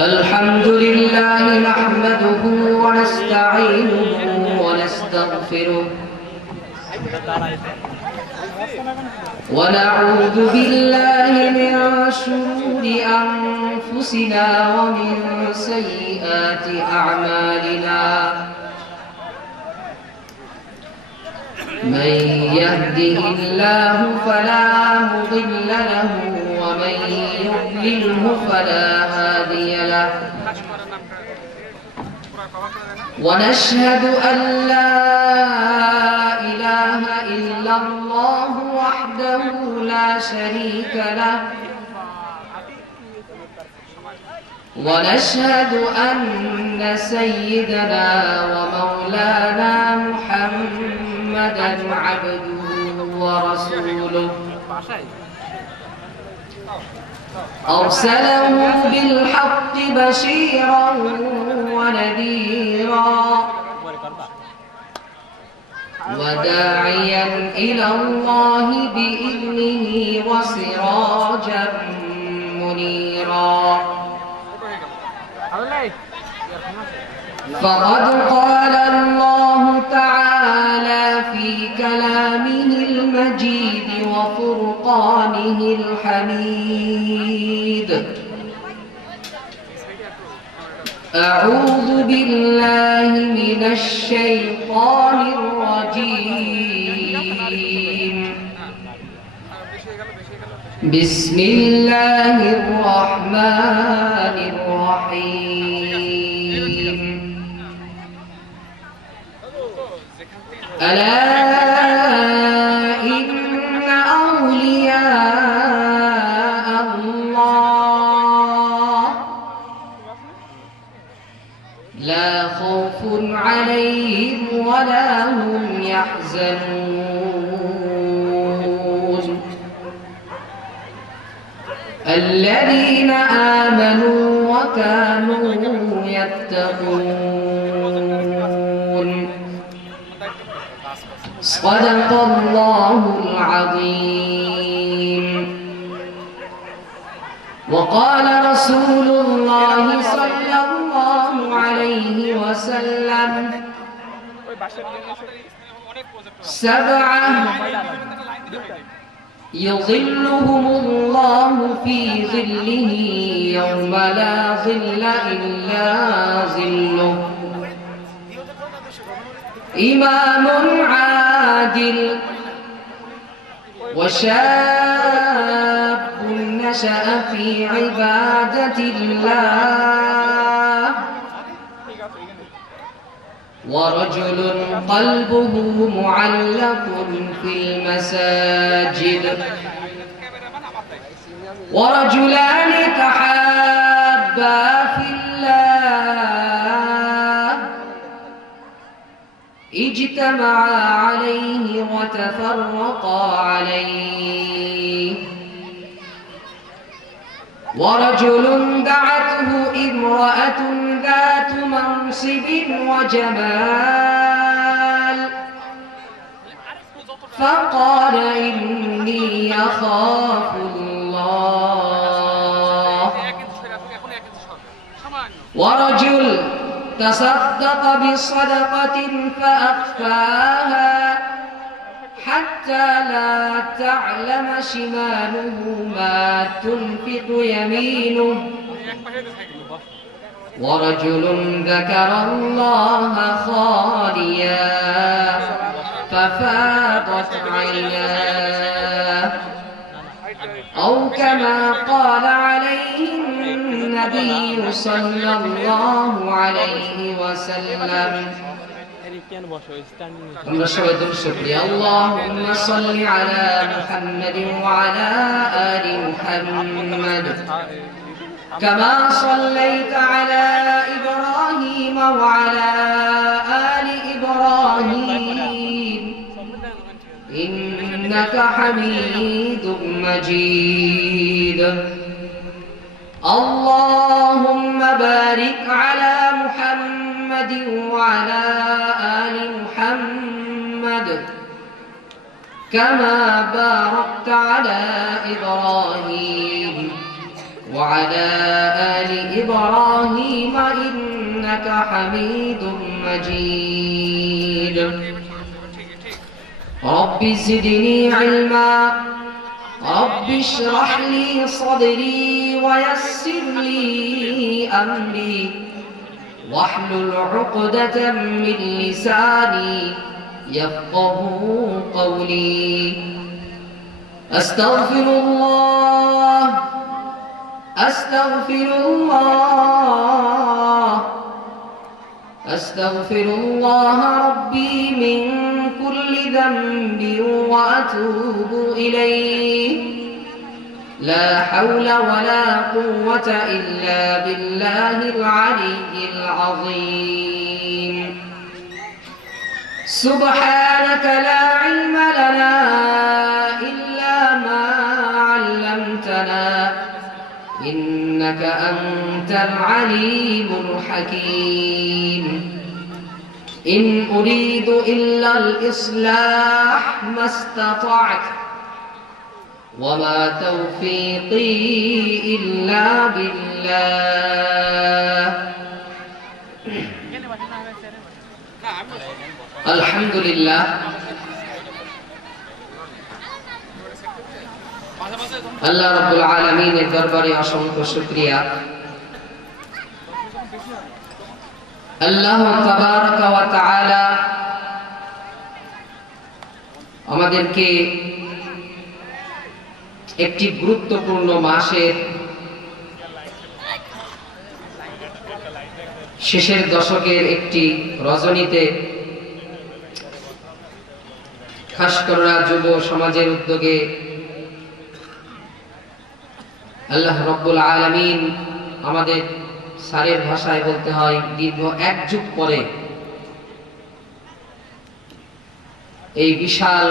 الحمد لله نحمده ونستعينه ونستغفره ونعوذ بالله من شرور أنفسنا ومن سيئات أعمالنا من يهده الله فلا مضل له ومن يضلله فلا هادي له ونشهد أن لا إله إلا الله وحده لا شريك له ونشهد أن سيدنا ومولانا محمدا عبده ورسوله أرسله بالحق بشيرا ونذيرا وداعيا إلى الله بإذنه وسراجا منيرا فقد قال الله تعالى في كلامه المجيد وفرقانه الحميد أعوذ بالله من الشيطان الرجيم بسم الله الرحمن الرحيم ألا إن أولياء الله لا خوف عليهم ولا هم يحزنون الذين آمنوا وكانوا يتقون صدق الله العظيم وقال رسول الله صلى الله عليه وسلم سبعة يظلهم الله في ظله يوم لا ظل إلا ظله إمام عادل وشاب نشأ في عبادة الله ورجل قلبه معلق في المساجد ورجلان تحابا في الله اجتمعا عليه وتفرقا عليه ورجل دعته امرأة ذات منصب وجمال فقال إني أخاف الله ورجل تصدق بصدقة فأخفاها حتى لا تعلم شماله ما تنفق يمينه ورجل ذكر الله خاليا ففاضت عيناه أو كما قال عليه النبي صلى الله عليه وسلم اللهم صل على محمد وعلى آل محمد كما صليت على إبراهيم وعلى آل إبراهيم إنك حميد مجيد اللهم بارك على محمد وعلى آل محمد كما باركت على إبراهيم وعلى آل إبراهيم إنك حميد مجيد رب زدني علما رب اشرح لي صدري ويسر لي أمري واحلل عقدة من لساني يفقه قولي أستغفر الله أستغفر الله أستغفر الله ربي من كل ذنب وأتوب إليه لا حول ولا قوة إلا بالله العلي العظيم سبحانك لا علم لنا إلا ما علمتنا إنك أنت العليم الحكيم إن أريد إلا الإصلاح ما استطعت وما توفيقي إلا بالله الحمد لله আল্লাহ রাব্বুল আলামিনের দরবারে অসংখ্য শুকরিয়া আল্লাহ তাবারাকা ওয়া তাআলা আমাদেরকে একটি গুরুত্বপূর্ণ মাসের শেষের দশকের একটি রজনীতে খাসকররা যুব সমাজের উদ্যোগে আল্লাহ রাব্বুল আলামিন আমাদের স্যারের ভাষায় বলতে হয় দীর্ঘ এক যুগ পরে এই বিশাল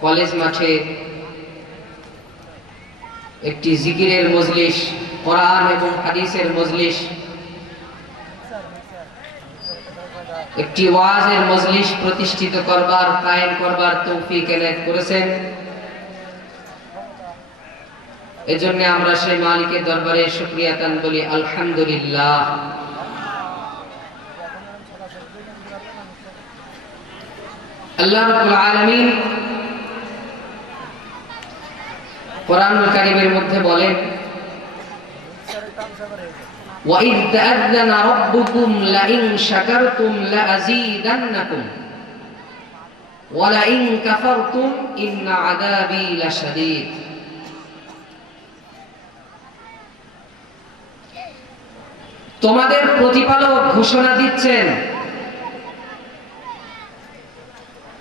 কলেজ মাঠে একটি জিকিরের মজলিস কোরআন এবং হাদিসের মজলিস একটি ওয়াজের মজলিস প্রতিষ্ঠিত করবার কায়েম করবার তৌফিক এনায়েত করেছেন এজন্য আমরা সেই মালিকের দরবারে শুকরিয়া তান বলি আলহামদুলিল্লাহ আল্লাহ রাব্বুল আলামিন কোরআনুল কারীমের মধ্যে বলেন وَإِذْ تَأَذَّنَ رَبُّكُمْ لَئِنْ شَكَرْتُمْ لَأَزِيدَنَّكُمْ وَلَئِنْ كَفَرْتُمْ إِنَّ عَذَابِي لَشَدِيدٌ তোমাদের প্রতিপালক ঘোষণা দিচ্ছেন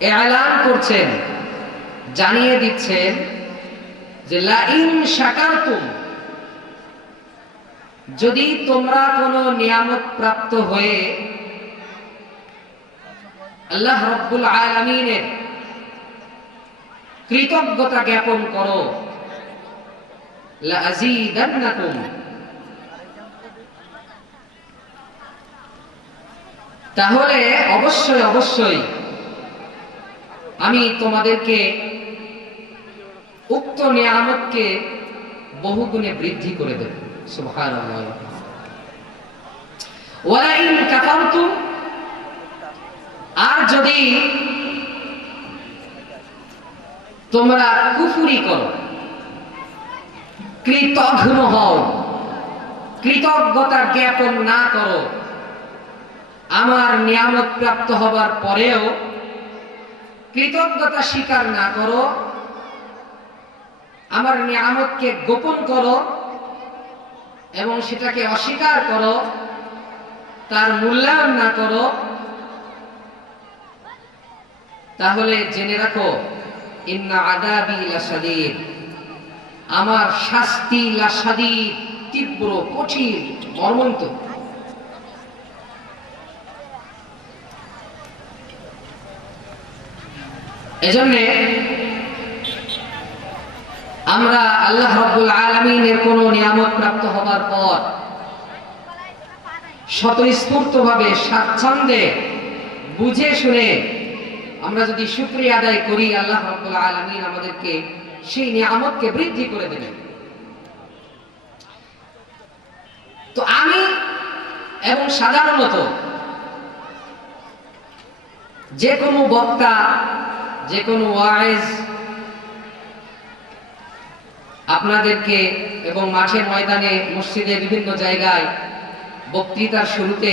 এলান করছেন জানিয়ে দিচ্ছেন যে লাইন শাকারতুম যদি তোমরা কোনো নিয়ামত প্রাপ্ত হয়ে আল্লাহ রাব্বুল আলামিনের কৃতজ্ঞতা জ্ঞাপন করো লাযীদান্নাকুম তাহলে অবশ্যই অবশ্যই আমি তোমাদেরকে উক্ত নিয়ামতকে বহুগুণে বৃদ্ধি করে দেব সুবহানাল্লাহ ওয়ালাইন কাফারতুম আর যদি তোমরা কুফরি করো কৃতঘ্ন হও কৃতজ্ঞতা জ্ঞাপন না করো আমার নিয়ামত প্রাপ্ত হবার পরেও কৃতজ্ঞতা স্বীকার না করো আমার নিয়ামতকে গোপন করো এবং সেটাকে অস্বীকার করো তার মূল্যায়ন না করো তাহলে জেনে রাখো ইন্না আযাবি লাশাদীদ আমার শাস্তি লাশাদীদ তীব্র কঠিন মর্মন্তুদ এজন্য আমরা আল্লাহ রাব্বুল আলামিনের কোন নিয়ামত প্রাপ্ত হবার পর স্বতঃস্ফূর্তভাবে স্বাচ্ছন্দ্যে বুঝে শুনে আমরা যদি শুকরিয়া আদায় করি আল্লাহ রাব্বুল আলামিন আমাদেরকে সেই নিয়ামতকে বৃদ্ধি করে দেবেন এবং সাধারণত যে কোনো বক্তা, যে কোনো ওয়াইজ আপনাদেরকে এবং মাঠে ময়দানে মসজিদে বিভিন্ন জায়গায় বক্তৃতার শুরুতে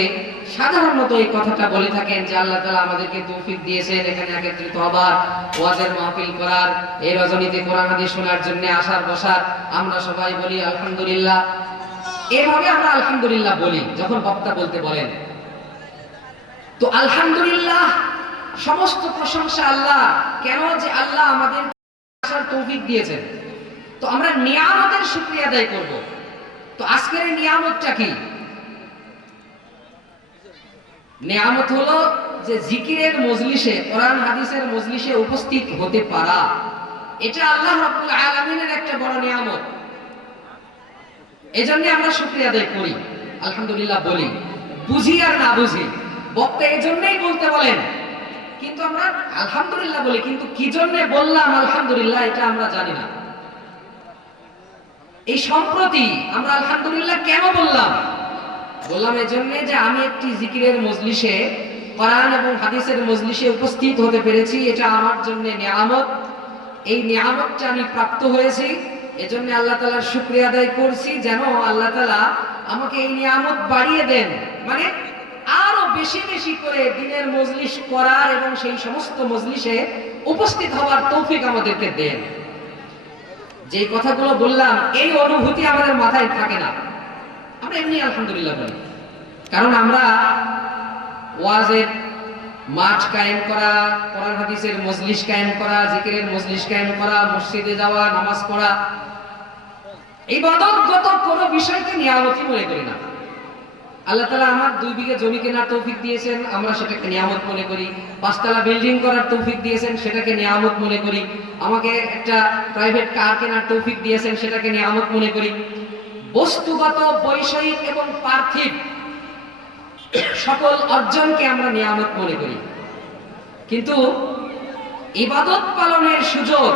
সাধারণত এই কথাটা বলে থাকেন যে আল্লাহ তাআলা আমাদেরকে তৌফিক দিয়েছেন এখানে একত্রিত হবার, ওয়াজের মাহফিল করার, এই রজনীতে কোরআন হাদিস শোনার জন্য আসার বসার। আমরা সবাই বলি আলহামদুলিল্লাহ। এভাবে আমরা আলহামদুলিল্লাহ বলি যখন বক্তা বলতে বলেন। তো আলহামদুলিল্লাহ, সমস্ত প্রশংসা আল্লাহ। কেন? যে আল্লাহ আমাদের আসার তৌফিক দিয়েছেন। তো আমরা নিয়ামতের শুকরিয়া আদায় করব। তো আজকের এই নিয়ামতটা কি? নিয়ামত হলো যে জিকিরের মজলিসে, কোরআন হাদিসের মজলিসে উপস্থিত হতে পারা। এটা আল্লাহ রাব্বুল আলামিনের একটা বড় নিয়ামত। এজন্য আমরা শুকরিয়া আদায় করি, আলহামদুলিল্লাহ বলি, বুঝি আর না বুঝি। বক্তা এজন্যই বলতে বলেন, কিন্তু আমরা আলহামদুলিল্লাহ বলি, কিন্তু কি জন্য বললাম আলহামদুলিল্লাহ এটা আমরা জানি না। এই সম্প্রতি আমরা আলহামদুলিল্লাহ কেন বললাম? বললাম এজন্য যে আমি একটি জিকিরের মজলিসে, কোরআন এবং হাদিসের মজলিসে উপস্থিত হতে পেরেছি। এটা আমার জন্য নিয়ামত। এই নিয়ামতটা আমি প্রাপ্ত হয়েছি, এজন্য আল্লাহ তাআলার শুকরিয়া আদায় করছি, যেন আল্লাহ তাআলা আমাকে এই নিয়ামত বাড়িয়ে দেন, মানে আরো বেশি বেশি করে দিনের মজলিস করার এবং সেই সমস্ত মজলিসে উপস্থিত হওয়ার তৌফিক আমাদেরকে দেন। যে কথাগুলো বললাম, এই অনুভূতি আমাদের মাথায় থাকে না, আমরা এমনি আলহামদুলিল্লাহ বলি। কারণ আমরা ওয়াজের মাঠ কায়েম করা, কোরআন হাদিসের মজলিস কায়েম করা, জিকিরের মজলিস কায়েম করা, মসজিদে যাওয়া, নামাজ পড়া, ইবাদতগত কোনো বিষয়কে নিয়ামতই মনে করি না। আল্লাহ তাআলা আমার 2 বিঘা জমি কেনার তৌফিক দিয়েছেন, আমরা সেটাকে নিয়ামত মনে করি। 5 তলা বিল্ডিং করার তৌফিক দিয়েছেন, সেটাকে নিয়ামত মনে করি। আমাকে একটা প্রাইভেট কার কেনার তৌফিক দিয়েছেন, সেটাকে নিয়ামত মনে করি। বস্তুগত, বৈষয়িক এবং পার্থিব সকল অর্জনকে আমরা নিয়ামত মনে করি। কিন্তু ইবাদত পালনের সুযোগ,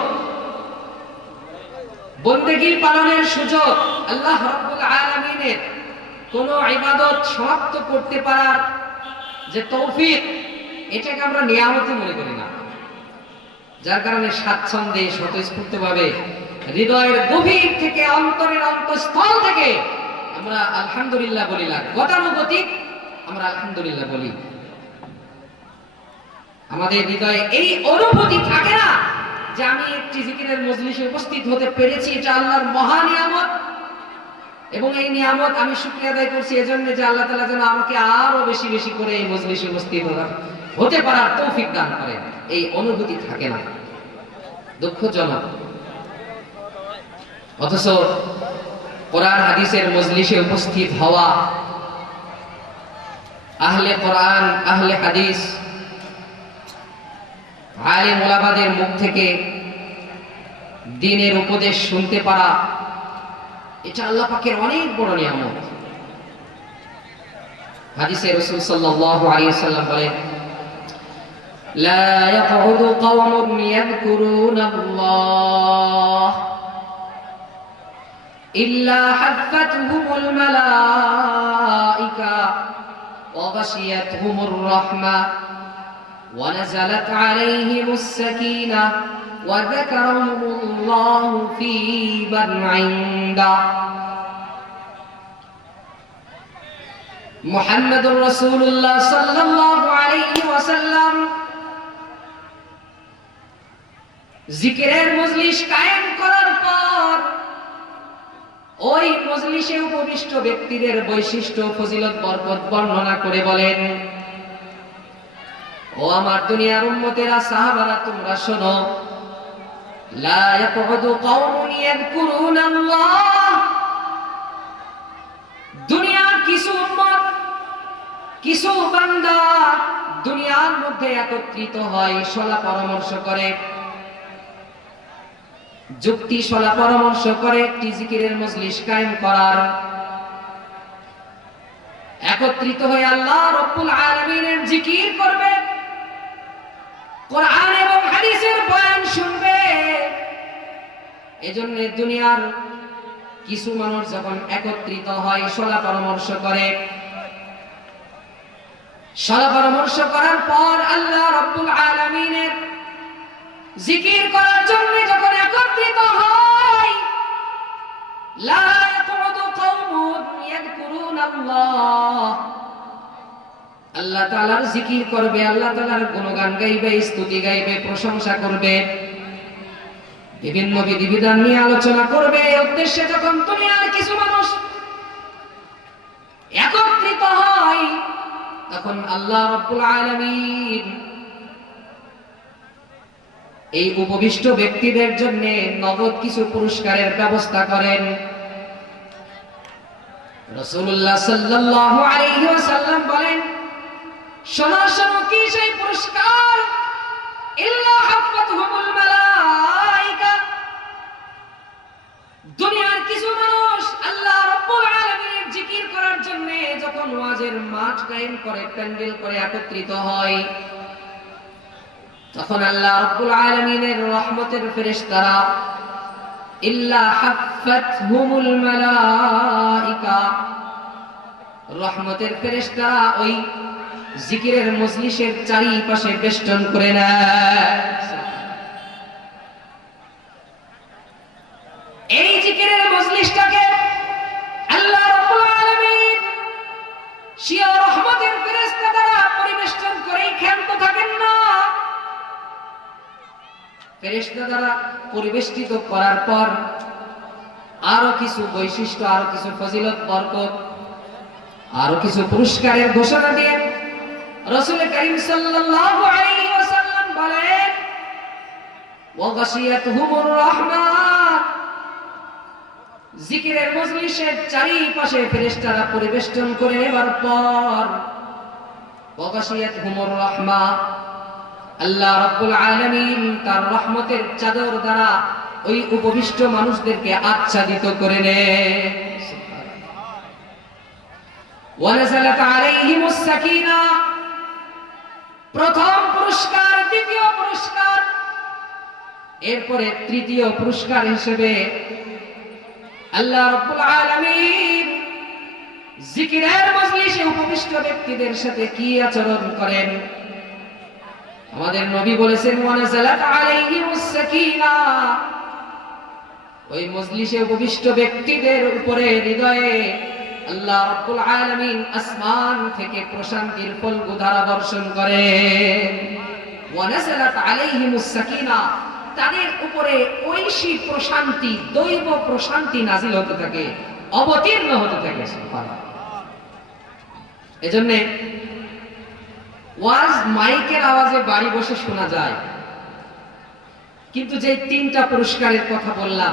বন্দেগী পালনের সুযোগ, আল্লাহ রাব্বুল আলামিনের কোন ইবাদত সমাপ্ত করতে পারার যে তৌফিক, এটাকে আমরা নিয়ামতই মনে করি না। যার কারণে স্বাচ্ছন্দ্যে, স্বতঃস্ফূর্তভাবে, হৃদয়ের গভীর থেকে, অন্তরের অন্তঃস্থল থেকে আমরা আলহামদুলিল্লাহ বলি না। গতানুগতিক আমরা আলহামদুলিল্লাহ বলি। আমাদের হৃদয়ে এই অনুভূতি থাকে না যে আমি একটি জিকিরের মজলিসে উপস্থিত হতে পেরেছি, এটা আল্লাহর মহা নিয়ামত। এবং এই নিয়ামত আমি শুকরিয়া আদায় করছি এজন্য যে আল্লাহ তাআলা যেন আমাকে আরো বেশি বেশি করে এই মজলিসে উপস্থিত হতে পারার তৌফিক দান করেন। এই অনুভূতি থাকে না, দুঃখজনক। অথচ কোরআন হাদিসের মজলিসে উপস্থিত হওয়া, আহলে কোরআন, আহলে হাদিস, আলেম ওলামাদের মুখ থেকে দ্বীনের উপদেশ শুনতে পারা, এটা আল্লাহ পাকের অনেক বড় নিয়ামত। হাদিসে রাসূল সাল্লাল্লাহু আলাইহি ওয়াসাল্লাম বলেন, লা ইয়াকউদু কওমুন ইয়াযকুরুনাল্লাহ ইল্লা হাফাতহুমুল মালাইকা ওয়া গাশিয়াতহুমুর রাহমা ওয়া নাযালাত আলাইহিমুস সাকিনাহ وذكرهم الله في من عنده محمد رسول الله صلى الله عليه وسلم জিকিরের মজলিস কায়েম করার পর ওই মজলিসে উপবিষ্ট ব্যক্তিদের বৈশিষ্ট্য, ফজিলত, বরকত বর্ণনা করে বলেন, ও আমার দুনিয়ার উম্মতেরা, সাহাবারা, তোমরা শোনো, লা ইয়াকউদু কওমুন ইয়াযকুরুনাল্লাহ, দুনিয়ার কিছু উম্মত, কিছু বান্দা দুনিয়ার মধ্যে একত্রিত হয়, সলা পরামর্শ করে, যুক্তি সলা পরামর্শ করে একটি জিকিরের মজলিস কায়েম করার, একত্রিত হয়ে আল্লাহ রাব্বুল আলামিনের জিকির করবে, কোরআন এবং হাদিসের বয়ান শুনবে। এজন্য দুনিয়ার কিছু মানুষ যখন একত্রিত হয়, সলা পরামর্শ করে, সলা পরামর্শ করার পর আল্লাহ রাব্বুল আলামিনের জিকির করার জন্য যখন একত্রিত হয়, লা ইয়াকুদু কওমুন ইয়াযকুরুনাল্লাহ, আল্লাহ তাআলার জিকির করবে, আল্লাহ তাআলার গুণগান গাইবে, স্তুতি গাইবে, প্রশংসা করবে, বিভিন্ন বিধিবিধান নিয়ে আলোচনা করবে। এই উদ্দেশ্যে যখন দুনিয়ার কিছু মানুষ একত্রিত হয়, তখন আল্লাহ রাব্বুল আলামিন এই উপবিষ্ট ব্যক্তিদের জন্য নগদ কিছু পুরস্কারের ব্যবস্থা করেন। রাসূলুল্লাহ সাল্লাল্লাহু আলাইহি ওয়াসাল্লাম বলেন, শোনো শোনো, কি সেই পুরস্কার? ইল্লা হাফাতহুমুল মালায়েকা, দুনিয়ার কিছু মানুষ আল্লাহ রাব্বুল আলামিনের জিকির করার জন্য যখন ওয়াজের মাঠ কায়েম করে, প্যান্ডেল করে একত্রিত হয়, তখন আল্লাহ রাব্বুল আলামিনের রহমতের ফেরেশতারা, ইল্লা হাফাতহুমুল মালায়েকা, রহমতের ফেরেশতারা ওই জিকিরের মজলিসের চারিপাশে বেষ্টন করে নেয়। এই জিকিরের মজলিসটাকে আল্লাহ রাব্বুল আলামিন স্বীয় রহমতের ফেরেশতা দ্বারা পরিবেষ্টন করে ক্ষান্ত থাকেন না। ফেরেশতা দ্বারা পরিবেষ্টিত করার পর আরো কিছু বৈশিষ্ট্য, আরো কিছু ফজিলত, বরকত, আরো কিছু পুরস্কারের ঘোষণা দিয়ে রাসূল কারীম সাল্লাল্লাহু আলাইহি ওয়াসাল্লাম বলেন, ওয়া গাশিয়াতুহুমুর রাহমা, জিকিরের মজলিসের চারিপাশে ফেরেশতারা পরিবেষ্টন করে নেবার পর ওয়া গাশিয়াতুহুমুর রাহমা, আল্লাহ রাব্বুল আলামিন তার রহমতের চাদর দ্বারা ওই উপবিষ্ট মানুষদেরকে আচ্ছাদিত করে নেন। ওয়া নাযালাত আলাইহিমুস সাকিনা, প্রথম পুরস্কার, দ্বিতীয় পুরস্কার, এরপরে তৃতীয় পুরস্কার হিসেবে আল্লাহ রাব্বুল আলামিন জিকিরের মজলিসে উপবিষ্ট ব্যক্তিদের সাথে কি আচরণ করেন? আমাদের নবী বলেছেন, ওয়া নাযালাত আলাইহিমুস সাকিনা, ওই মজলিসে উপবিষ্ট ব্যক্তিদের উপরে, হৃদয়ে আল্লাহ রাব্বুল আলামিন আসমান থেকে প্রশান্তির ফলগুধারা বর্ষণ করেন। ওয়া নাযালাত আলাইহিমুস সাকিনা, তাদের উপরে ঐশী প্রশান্তি, দৈব প্রশান্তি নাজিল হতে থাকে, অবতীর্ণ হতে থাকে। সুবহানাল্লাহ। এজন্য ওয়াজ মাইকের আওয়াজে বাড়ি বসে শোনা যায়, কিন্তু যে তিনটা পুরস্কারের কথা বললাম,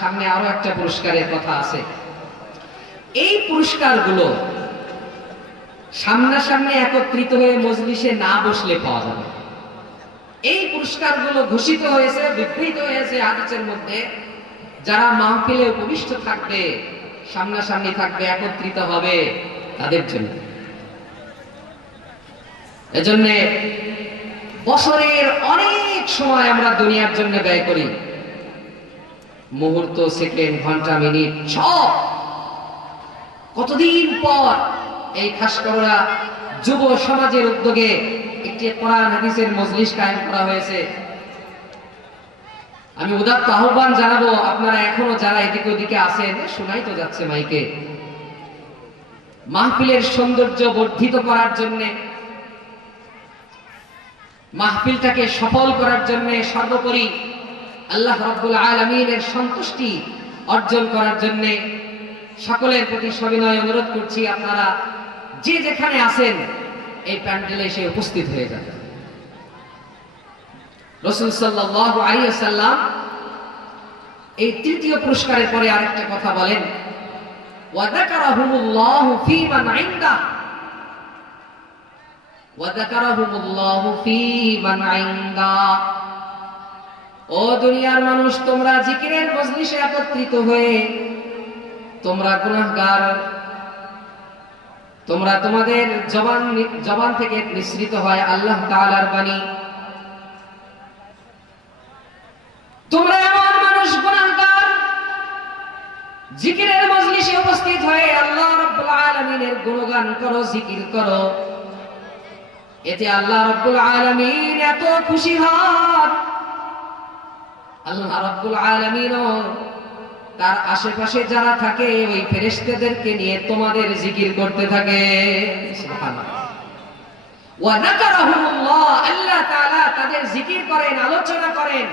সামনে আরো একটা পুরস্কারের কথা আছে। এই পুরস্কারগুলো সামনাসামনি একত্রিত হয়ে মজলিসে না বসলে পাওয়া যাবে। এই পুরস্কারগুলো ঘোষিত হয়েছে, বিবৃত হয়েছে হাদিসের মধ্যে, যারা মাহফিলে উপবিষ্ট থাকবে, সামনাসামনি থাকবে, একত্রিত হবে, তাদের জন্য। এজন্য বছরের অনেক সময় আমরা দুনিয়ার জন্য ব্যয় করি, মুহূর্ত, সেকেন্ড, ঘন্টা, মিনিট সব। কতদিন পর এই খাসকররা যুব সমাজের উদ্যোগে একটি কোরআন হাদিসের মজলিস কায়েম করা হয়েছে। আমি উদাত্ত আহ্বান জানাবো, আপনারা এখনো যারা এদিকে ওদিকে আছেন, শোনাই তো যাচ্ছে মাইকে, মাহফিলের সৌন্দর্য বর্ধিত করার জন্য, মাহফিলটাকে সফল করার জন্য, সর্বোপরি আল্লাহ রাব্বুল আলামিনের সন্তুষ্টি অর্জন করার জন্য সকলের প্রতি সবিনয় অনুরোধ করছি, আপনারা যে যেখানে আছেন এই প্যান্ডেলে এসে উপস্থিত হয়ে যান। রাসূল সাল্লাল্লাহু আলাইহি ওয়াসাল্লাম এই তৃতীয় পুরস্কারের পরে আরেকটা কথা বলেন, ওয়া যাকারাহুমুল্লাহু ফী মান ইনদা, ওয়া যাকারাহুমুল্লাহু ফী মান ইনদা, ও দুনিয়ার মানুষ, তোমরা জিকিরের মজলিসে একত্রিত হয়ে তোমরা গুনাহগার, তোমরা তোমাদের জবান থেকে নিঃসৃত হয় আল্লাহ তাআলার বাণী, তোমরা এমন মানুষ গুনাহগার, জিকিরের মজলিসে উপস্থিত হয়ে আল্লাহ রাব্বুল আলামিনের গুণগান করো, জিকির করো, এতে আল্লাহ রাব্বুল আলামিন এত খুশি হন, আল্লাহ রাব্বুল আলামিন তার আশেপাশে যারা থাকে ওই ফেরেশতাদেরকে নিয়ে তোমাদের জিকির করতে থাকে। সুবহানাল্লাহ। ওয়া যাকারাহুমুল্লাহ, আল্লাহ তাআলা তাদের জিকির করেন, আলোচনা করেন,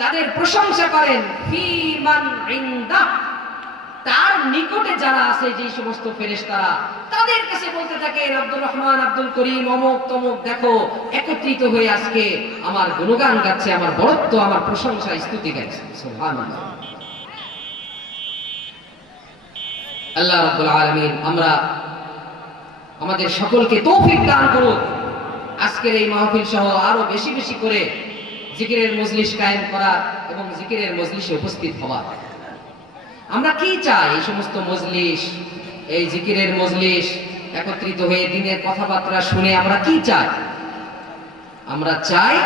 তাদের প্রশংসা করেন। ফি মান ইনদা, তার নিকটে যারা আছে, যে সমস্ত ফেরেশতারা তাদের কাছে বলতে থাকেন, আব্দুর রহমান, আব্দুল করিম, অমুক তমুক দেখো একত্রিত হয়ে আজকে আমার গুণগান গাচ্ছে, আমার বড়ত্ব, আমার প্রশংসা, স্তুতি গাচ্ছে। সুবহানাল্লাহ। আল্লাহ রাব্বুল আলামিন আমাদের সকলকে তৌফিক দান করুন, আজকের এই মাহফিল সহ আরো বেশি বেশি করে জিকিরের মজলিস কায়েম করা এবং জিকিরের মজলিসে উপস্থিত হওয়া। আমরা কি চাই? এই সমস্ত মজলিস, এই জিকিরের মজলিস, একত্রিত হয়ে দিনের কথাবার্তা শুনে আমরা কি চাই? আমরা চাই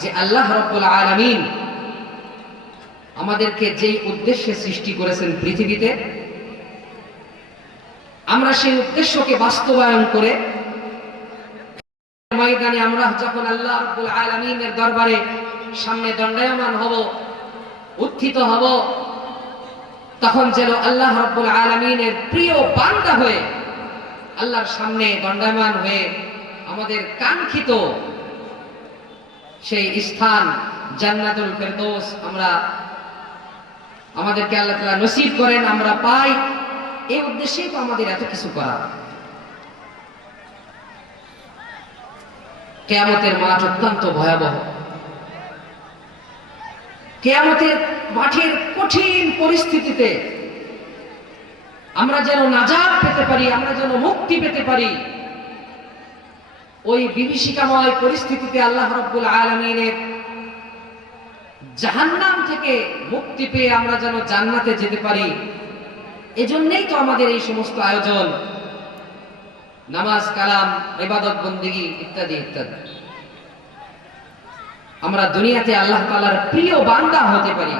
যে আল্লাহ রাব্বুল আলামিন আমাদেরকে যেই উদ্দেশ্যে সৃষ্টি করেছেন পৃথিবীতে, আমরা সেই উদ্দেশ্যকে বাস্তবায়ন করে ময়দানে আমরা যখন আল্লাহ রাব্বুল আলামিনের দরবারে সামনে দণ্ডায়মান হব, উত্থিত হব, তখন যেন আল্লাহ রাব্বুল আলামিনের প্রিয় বান্দা হয়ে আল্লাহর সামনে দণ্ডায়মান হয়ে আমাদের কাঙ্ক্ষিত সেই স্থান জান্নাতুল ফেরদৌস আমাদেরকে আল্লাহ তাআলা নসিব করেন, আমরা পাই। এই উদ্দেশ্যেই তো আমাদের এত কিছু করা। কিয়ামতের মাঠ অত্যন্ত ভয়াবহ। কিয়ামতের মাঠের কঠিন পরিস্থিতিতে আমরা যেন নাজাত পেতে পারি, আমরা যেন মুক্তি পেতে পারি, ওই বিভীষিকাময় পরিস্থিতিতে আল্লাহ রাব্বুল আলামিনের জাহান্নাম থেকে মুক্তি পেয়ে আমরা যেন জান্নাতে যেতে পারি, এজন্যই তো আমাদের এই সমস্ত আয়োজন, নামাজ, কালাম, ইবাদত, বন্দেগী ইত্যাদি ইত্যাদি। আমরা দুনিয়াতে আল্লাহ তাআলার প্রিয় বান্দা হতে পারি,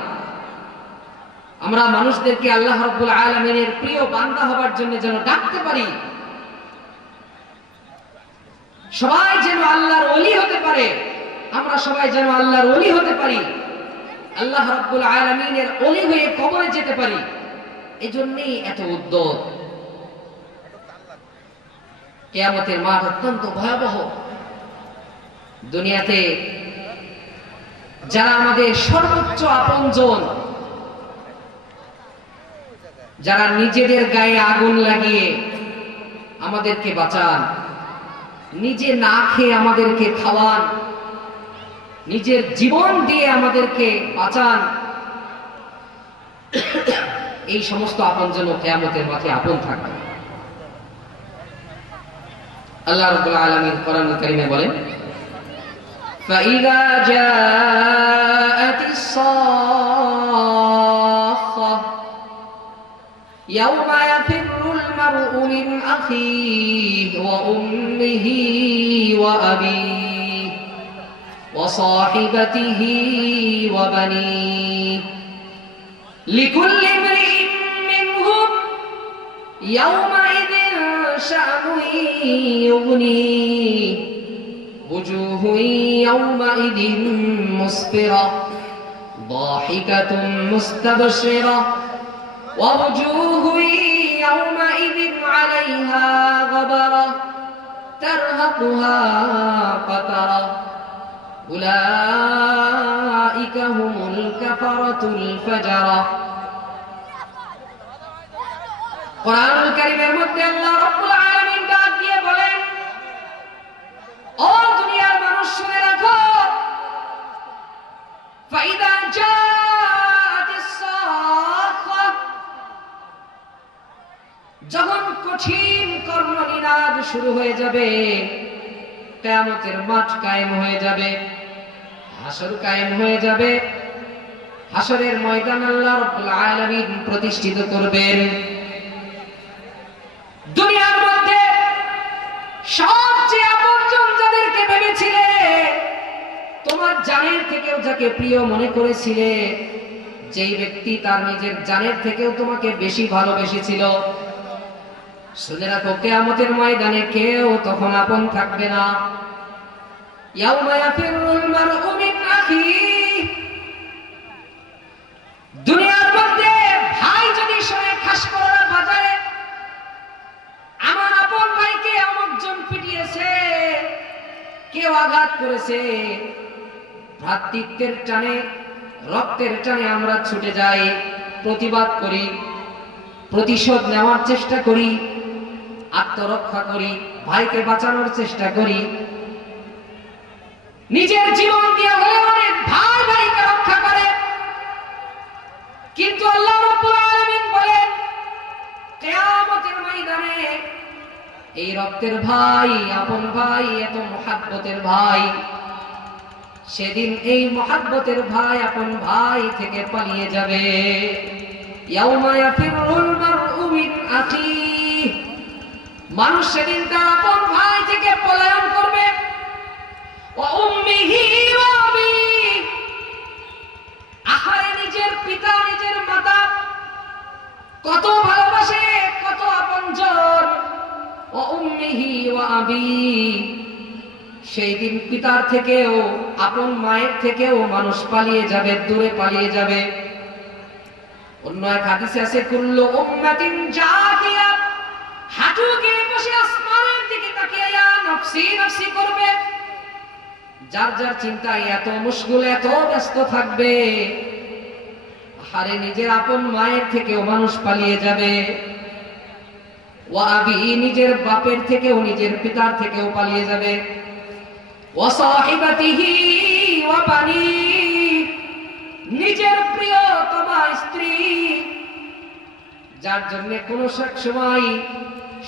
আমরা মানুষদেরকে আল্লাহ রাব্বুল আলামিনের প্রিয় বান্দা হবার জন্য যেন ডাকতে পারি, সবাই যেন আল্লাহর ওলি হতে পারে, আমরা সবাই যেন আল্লাহর ওলি হতে পারি, আল্লাহ রাব্বুল আলামিনের ওলি হয়ে কবরে যেতে পারি। এজন্যই এত উদ্যোগ। কিয়ামতের মাঠ অত্যন্ত ভয়াবহ। দুনিয়াতে যারা আমাদের সর্বোচ্চ আপনজন, যারা নিজেদের গায়ে আগুন লাগিয়ে আমাদেরকে বাঁচান, নিজে না খেয়ে আমাদেরকে খাওয়ান, নিজের জীবন দিয়ে আমাদেরকে বাঁচান, এই সমস্ত আপনজন কিয়ামতের মাঠে আপন থাকবে। আল্লাহ রাব্বুল আলামিন কোরআনুল কারীমে বলেন, فَإِذَا جَاءَتِ الصَّاخَّةُ يَوْمَ يَفِرُّ الْمَرْءُ مِنْ أَخِيهِ وَأُمِّهِ وَأَبِيهِ وَصَاحِبَتِهِ وَبَنِيهِ لِكُلِّ امْرِئٍ مِّنْهُمْ يَوْمَئِذٍ شَأْنٌ يُغْنِيهِ وجوه يومئذ مسفرة ضاحكة مستبشرة ووجوه يومئذ عليها غبرة ترهقها قترة أولئك هم الكفرة الفجرة। قرآن الكريم মধ্যে আল্লাহ রাব্বুল আলামিন ডাক দিয়ে বলেন, ও দুনিয়ার মানুষ শুনে রাখো, ফাইদা জাআতিস সাখা, যখন কঠিন কর্মনিনাদ শুরু হয়ে যাবে, কিয়ামতের মাঠ কায়েম হয়ে যাবে, হাসর কায়েম হয়ে যাবে, হাসরের ময়দান আল্লাহ রাব্বুল আলামিন প্রতিষ্ঠিত করবেন। দুনিয়ার মধ্যে সবচেয়ে আপনজন যাদেরকে ভেবেছিলে, তোমার জানের থেকেও যাকে প্রিয় মনে করেছিলে, যেই ব্যক্তি তার নিজের জানের থেকেও তোমাকে বেশি ভালোবেসেছিল, শুনে রাখো কিয়ামতের ময়দানে কেউ তখন আপন থাকবে না। ইয়াউমা ইয়াফিরুল মারউ মিন আখিহি, দুনিয়ার মধ্যে ভাই যদি সরে খাস করার বাজারে আমার আপন ভাইকে অমুকজন পিটিয়েছে, কেউ আঘাত করেছে, ভ্রাতৃত্বের টানে রক্তের টানে আমরা ছুটে যাই, প্রতিবাদ করি, প্রতিশোধ নেওয়ার চেষ্টা করি, আত্মরক্ষা করি, ভাইকে বাঁচানোর চেষ্টা করি, নিজের জীবন দিয়ে হলে অনেক ভাই ভাইকে রক্ষা করে। কিন্তু আল্লাহ রাব্বুল আলামিন বলেন কিয়ামতের ময়দানে এই রক্তের ভাই, আপন ভাই, এত মুহাব্বতের ভাই, সেদিন এই মুহাব্বতের ভাই আপন ভাই থেকে পালিয়ে যাবে। ইয়াউমা ইয়াফিরুল মারউ মিন আখিহি, মানুষ সেদিন তার আপন ভাই থেকে পলায়ন করবে। ওয়া উম্মিহি ওয়া আবিহি, আহারে নিজের পিতা নিজের মাতা কত ভালোবাসে, কত আপনজন। ওয়া উম্মিহি ওয়া আবিহি, সেই দিন পিতার থেকেও আপন মায়ের থেকেও মানুষ পালিয়ে যাবে, দূরে পালিয়ে যাবে। অন্য এক হাদিসে আছে কুল্লু উম্মাতিন জাকিয়া, হাঁটু গেড়ে বসে আসমানের দিকে তাকিয়ে নফসি নফসি করবে। যার যার চিন্তায় এত মুশগুল, এত ব্যস্ত থাকবে, আরে নিজের আপন মায়ের থেকেও মানুষ পালিয়ে যাবে। ওয়া আবিহি, নিজের বাপের থেকেও নিজের পিতার থেকেও পালিয়ে যাবে। ওয়া সাহিবাতিহি ওয়া বানিহি, নিজের প্রিয়তমা স্ত্রী, যার জন্য কোন সময়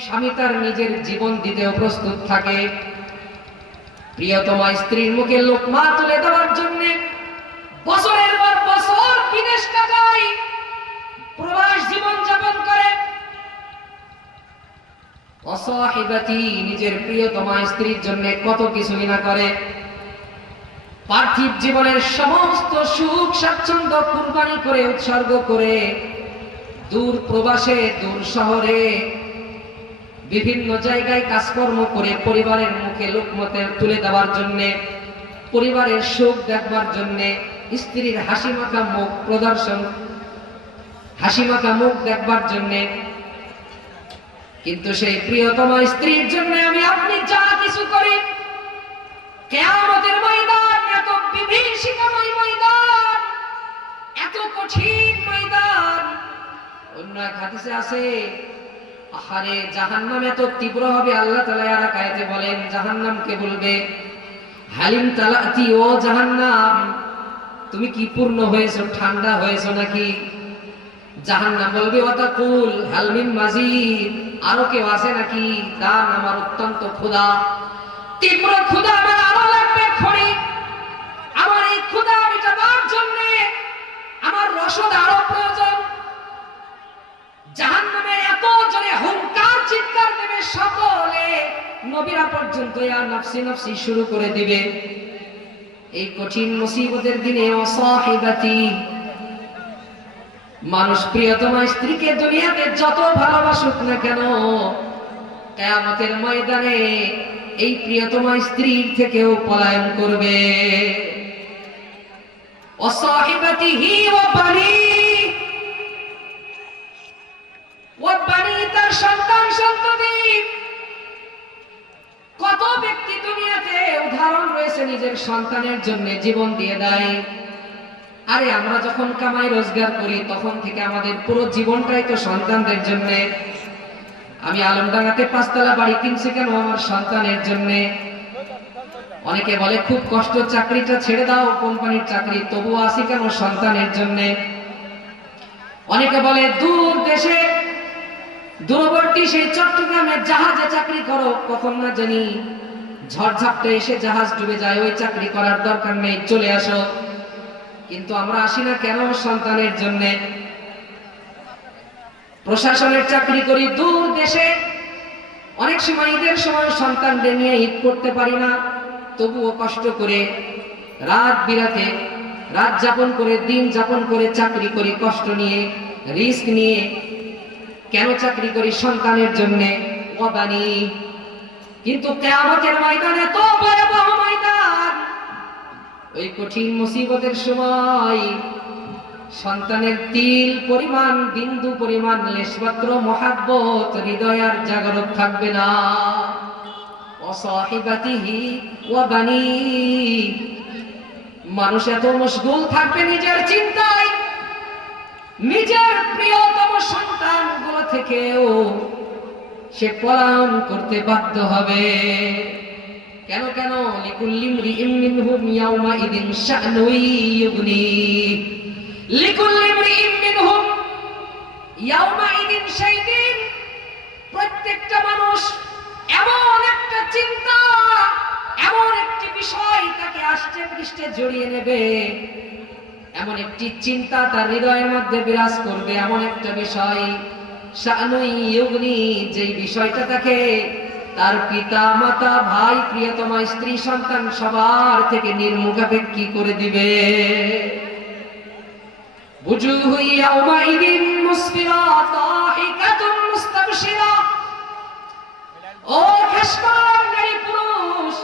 স্বামী তার নিজের জীবন দিতেও প্রস্তুত থাকে, প্রিয়তমা স্ত্রীর মুখে লোকমা তুলে দেওয়ার জন্য বছরের পর বছর বিদেশ কাটায়, প্রবাস জীবন যাপন করে। অসাহিবাতি, নিজের প্রিয়তমা স্ত্রীর জন্য কত কিছুই না করে, পার্থিব জীবনের সমস্ত সুখ স্বাচ্ছন্দ্য কুরবানি করে, উৎসর্গ করে, দূর প্রবাসে, দূর শহরে বিভিন্ন জায়গায় কাজকর্ম করে পরিবারের মুখে লোকমতের তুলে দেওয়ার জন্য, পরিবারের সুখ দেখবার জন্য, স্ত্রীর হাসি মাখা মুখ প্রদর্শন, হাসি মাখা মুখ দেখবার জন্য। কিন্তু সেই প্রিয়তমা স্ত্রীর জন্য আমি আপনি যা কিছু করি, কিয়ামতের ময়দান এত বিভীষিকাময় ময়দান, এত কঠিন ময়দান। অন্য এক হাদিসে আছে আহারে জাহান্নাম এত তীব্র হবে, আল্লাহ তাআলা আর এক আয়াতে বলেন, জাহান্নামকে বলবে হালিম তালাতি, ও জাহান্নাম তুমি কি পূর্ণ হয়েছো, ঠান্ডা হয়েছো নাকি? জাহান্নাম বলবে ওয়াতাকুল হাল মিন মাজিদ, আরো কেউ আছে নাকি? দান, আমার অত্যন্ত ক্ষুধা, তীব্র ক্ষুধা, আমার আরো লাগবে খড়ি, আমার এই ক্ষুধা মেটাবার জন্য আমার রসদ আরো প্রয়োজন। জাহান্নামে এত জোরে হুঙ্কার চিৎকার দেবে সকলে, নবীরা পর্যন্ত ইয়া নফসি নফসি শুরু করে দিবে। এই কঠিন মুসিবতের দিনে অসাহিবাতি, মানুষ প্রিয়তমা স্ত্রীকে দুনিয়াতে যত ভালোবাসুক না কেন, কিয়ামতের ময়দানে এই প্রিয়তমা স্ত্রীর থেকেও পলায়ন করবে। অসাহিবাতিহি ওয়া বানিহি, ওয়া বানিহি, তার সন্তান সন্ততি। কত ব্যক্তি দুনিয়াতে উদাহরণ রয়েছে নিজের সন্তানের জন্য জীবন দিয়ে দেয়। আরে আমরা যখন কামাই রোজগার করি তখন থেকে আমাদের পুরো জীবনটাই তো সন্তানদের জন্য। আমি আলমডাঙ্গাতে 5 তলা বাড়ি কিনছি কেন? আমার সন্তানের জন্য। অনেকে বলে খুব কষ্ট, চাকরিটা ছেড়ে দাও, কোম্পানির চাকরি, তবুও আসি কেন? সন্তানের জন্য। অনেকে বলে দূর দেশে, দূরবর্তী সেই চট্টগ্রামে জাহাজে চাকরি করো, কখন না জানি ঝড়ঝাপটা এসে জাহাজ ডুবে যায়, ওই চাকরি করার দরকার নেই, চলে আসো। কিন্তু আমরা আসি না কেন? সন্তানের জন্য। প্রশাসনের চাকরি করি দূর দেশে, অনেক সময় ঈদের সময় সন্তানদের নিয়ে ঈদ করতে পারি না, তবুও কষ্ট করে রাত বিরাতে রাত যাপন করে, দিন যাপন করে চাকরি করি, কষ্ট নিয়ে, রিস্ক নিয়ে। কেন চাকরি করি? সন্তানের জন্য। ওয়াবানি, কিন্তু কিয়ামতের ময়দানে তো ভয়াবহ ময়দান, ওই কঠিন মুসিবতের সময় সন্তানের তিল পরিমাণ, বিন্দু পরিমাণ, লেশমাত্র মহাব্বত হৃদয় আর জাগরত থাকবে না। ওয়াসাহিবাতিহি ওয়াবানি, মানুষ এত মশগুল থাকবে নিজের চিন্তায়, নিজের প্রিয়তম সন্তানগুলো থেকেও সে পলায়ন করতে বাধ্য হবে। কেন কেন? লিকুল্লি ইমরিইম মিনহুম ইয়াওমাইদিন শা'নুন ইউগনি, লিকুল্লি ইমরিইম মিনহুম ইয়াওমাইদিন, সেই দিন প্রত্যেকটা মানুষ এমন একটা চিন্তা, এমন একটি বিষয় তাকে আষ্টে পৃষ্ঠে জড়িয়ে নেবে, এমন একটি চিন্তা তার হৃদয়ের মধ্যে বিরাজ করবে, এমন একটা বিষয় শা'নুন ইউগনি, যেই বিষয়টা তাকে তার পিতা মাতা ভাই প্রিয়তমা স্ত্রী সন্তান সবার থেকে নির্মুখাপেক্ষী করে দিবে। বুজুহু ইয়াওমাইদিন মুসফিরা দাহিকাতুন মুস্তাবশিরা, ও খাসকরার নারী পুরুষ,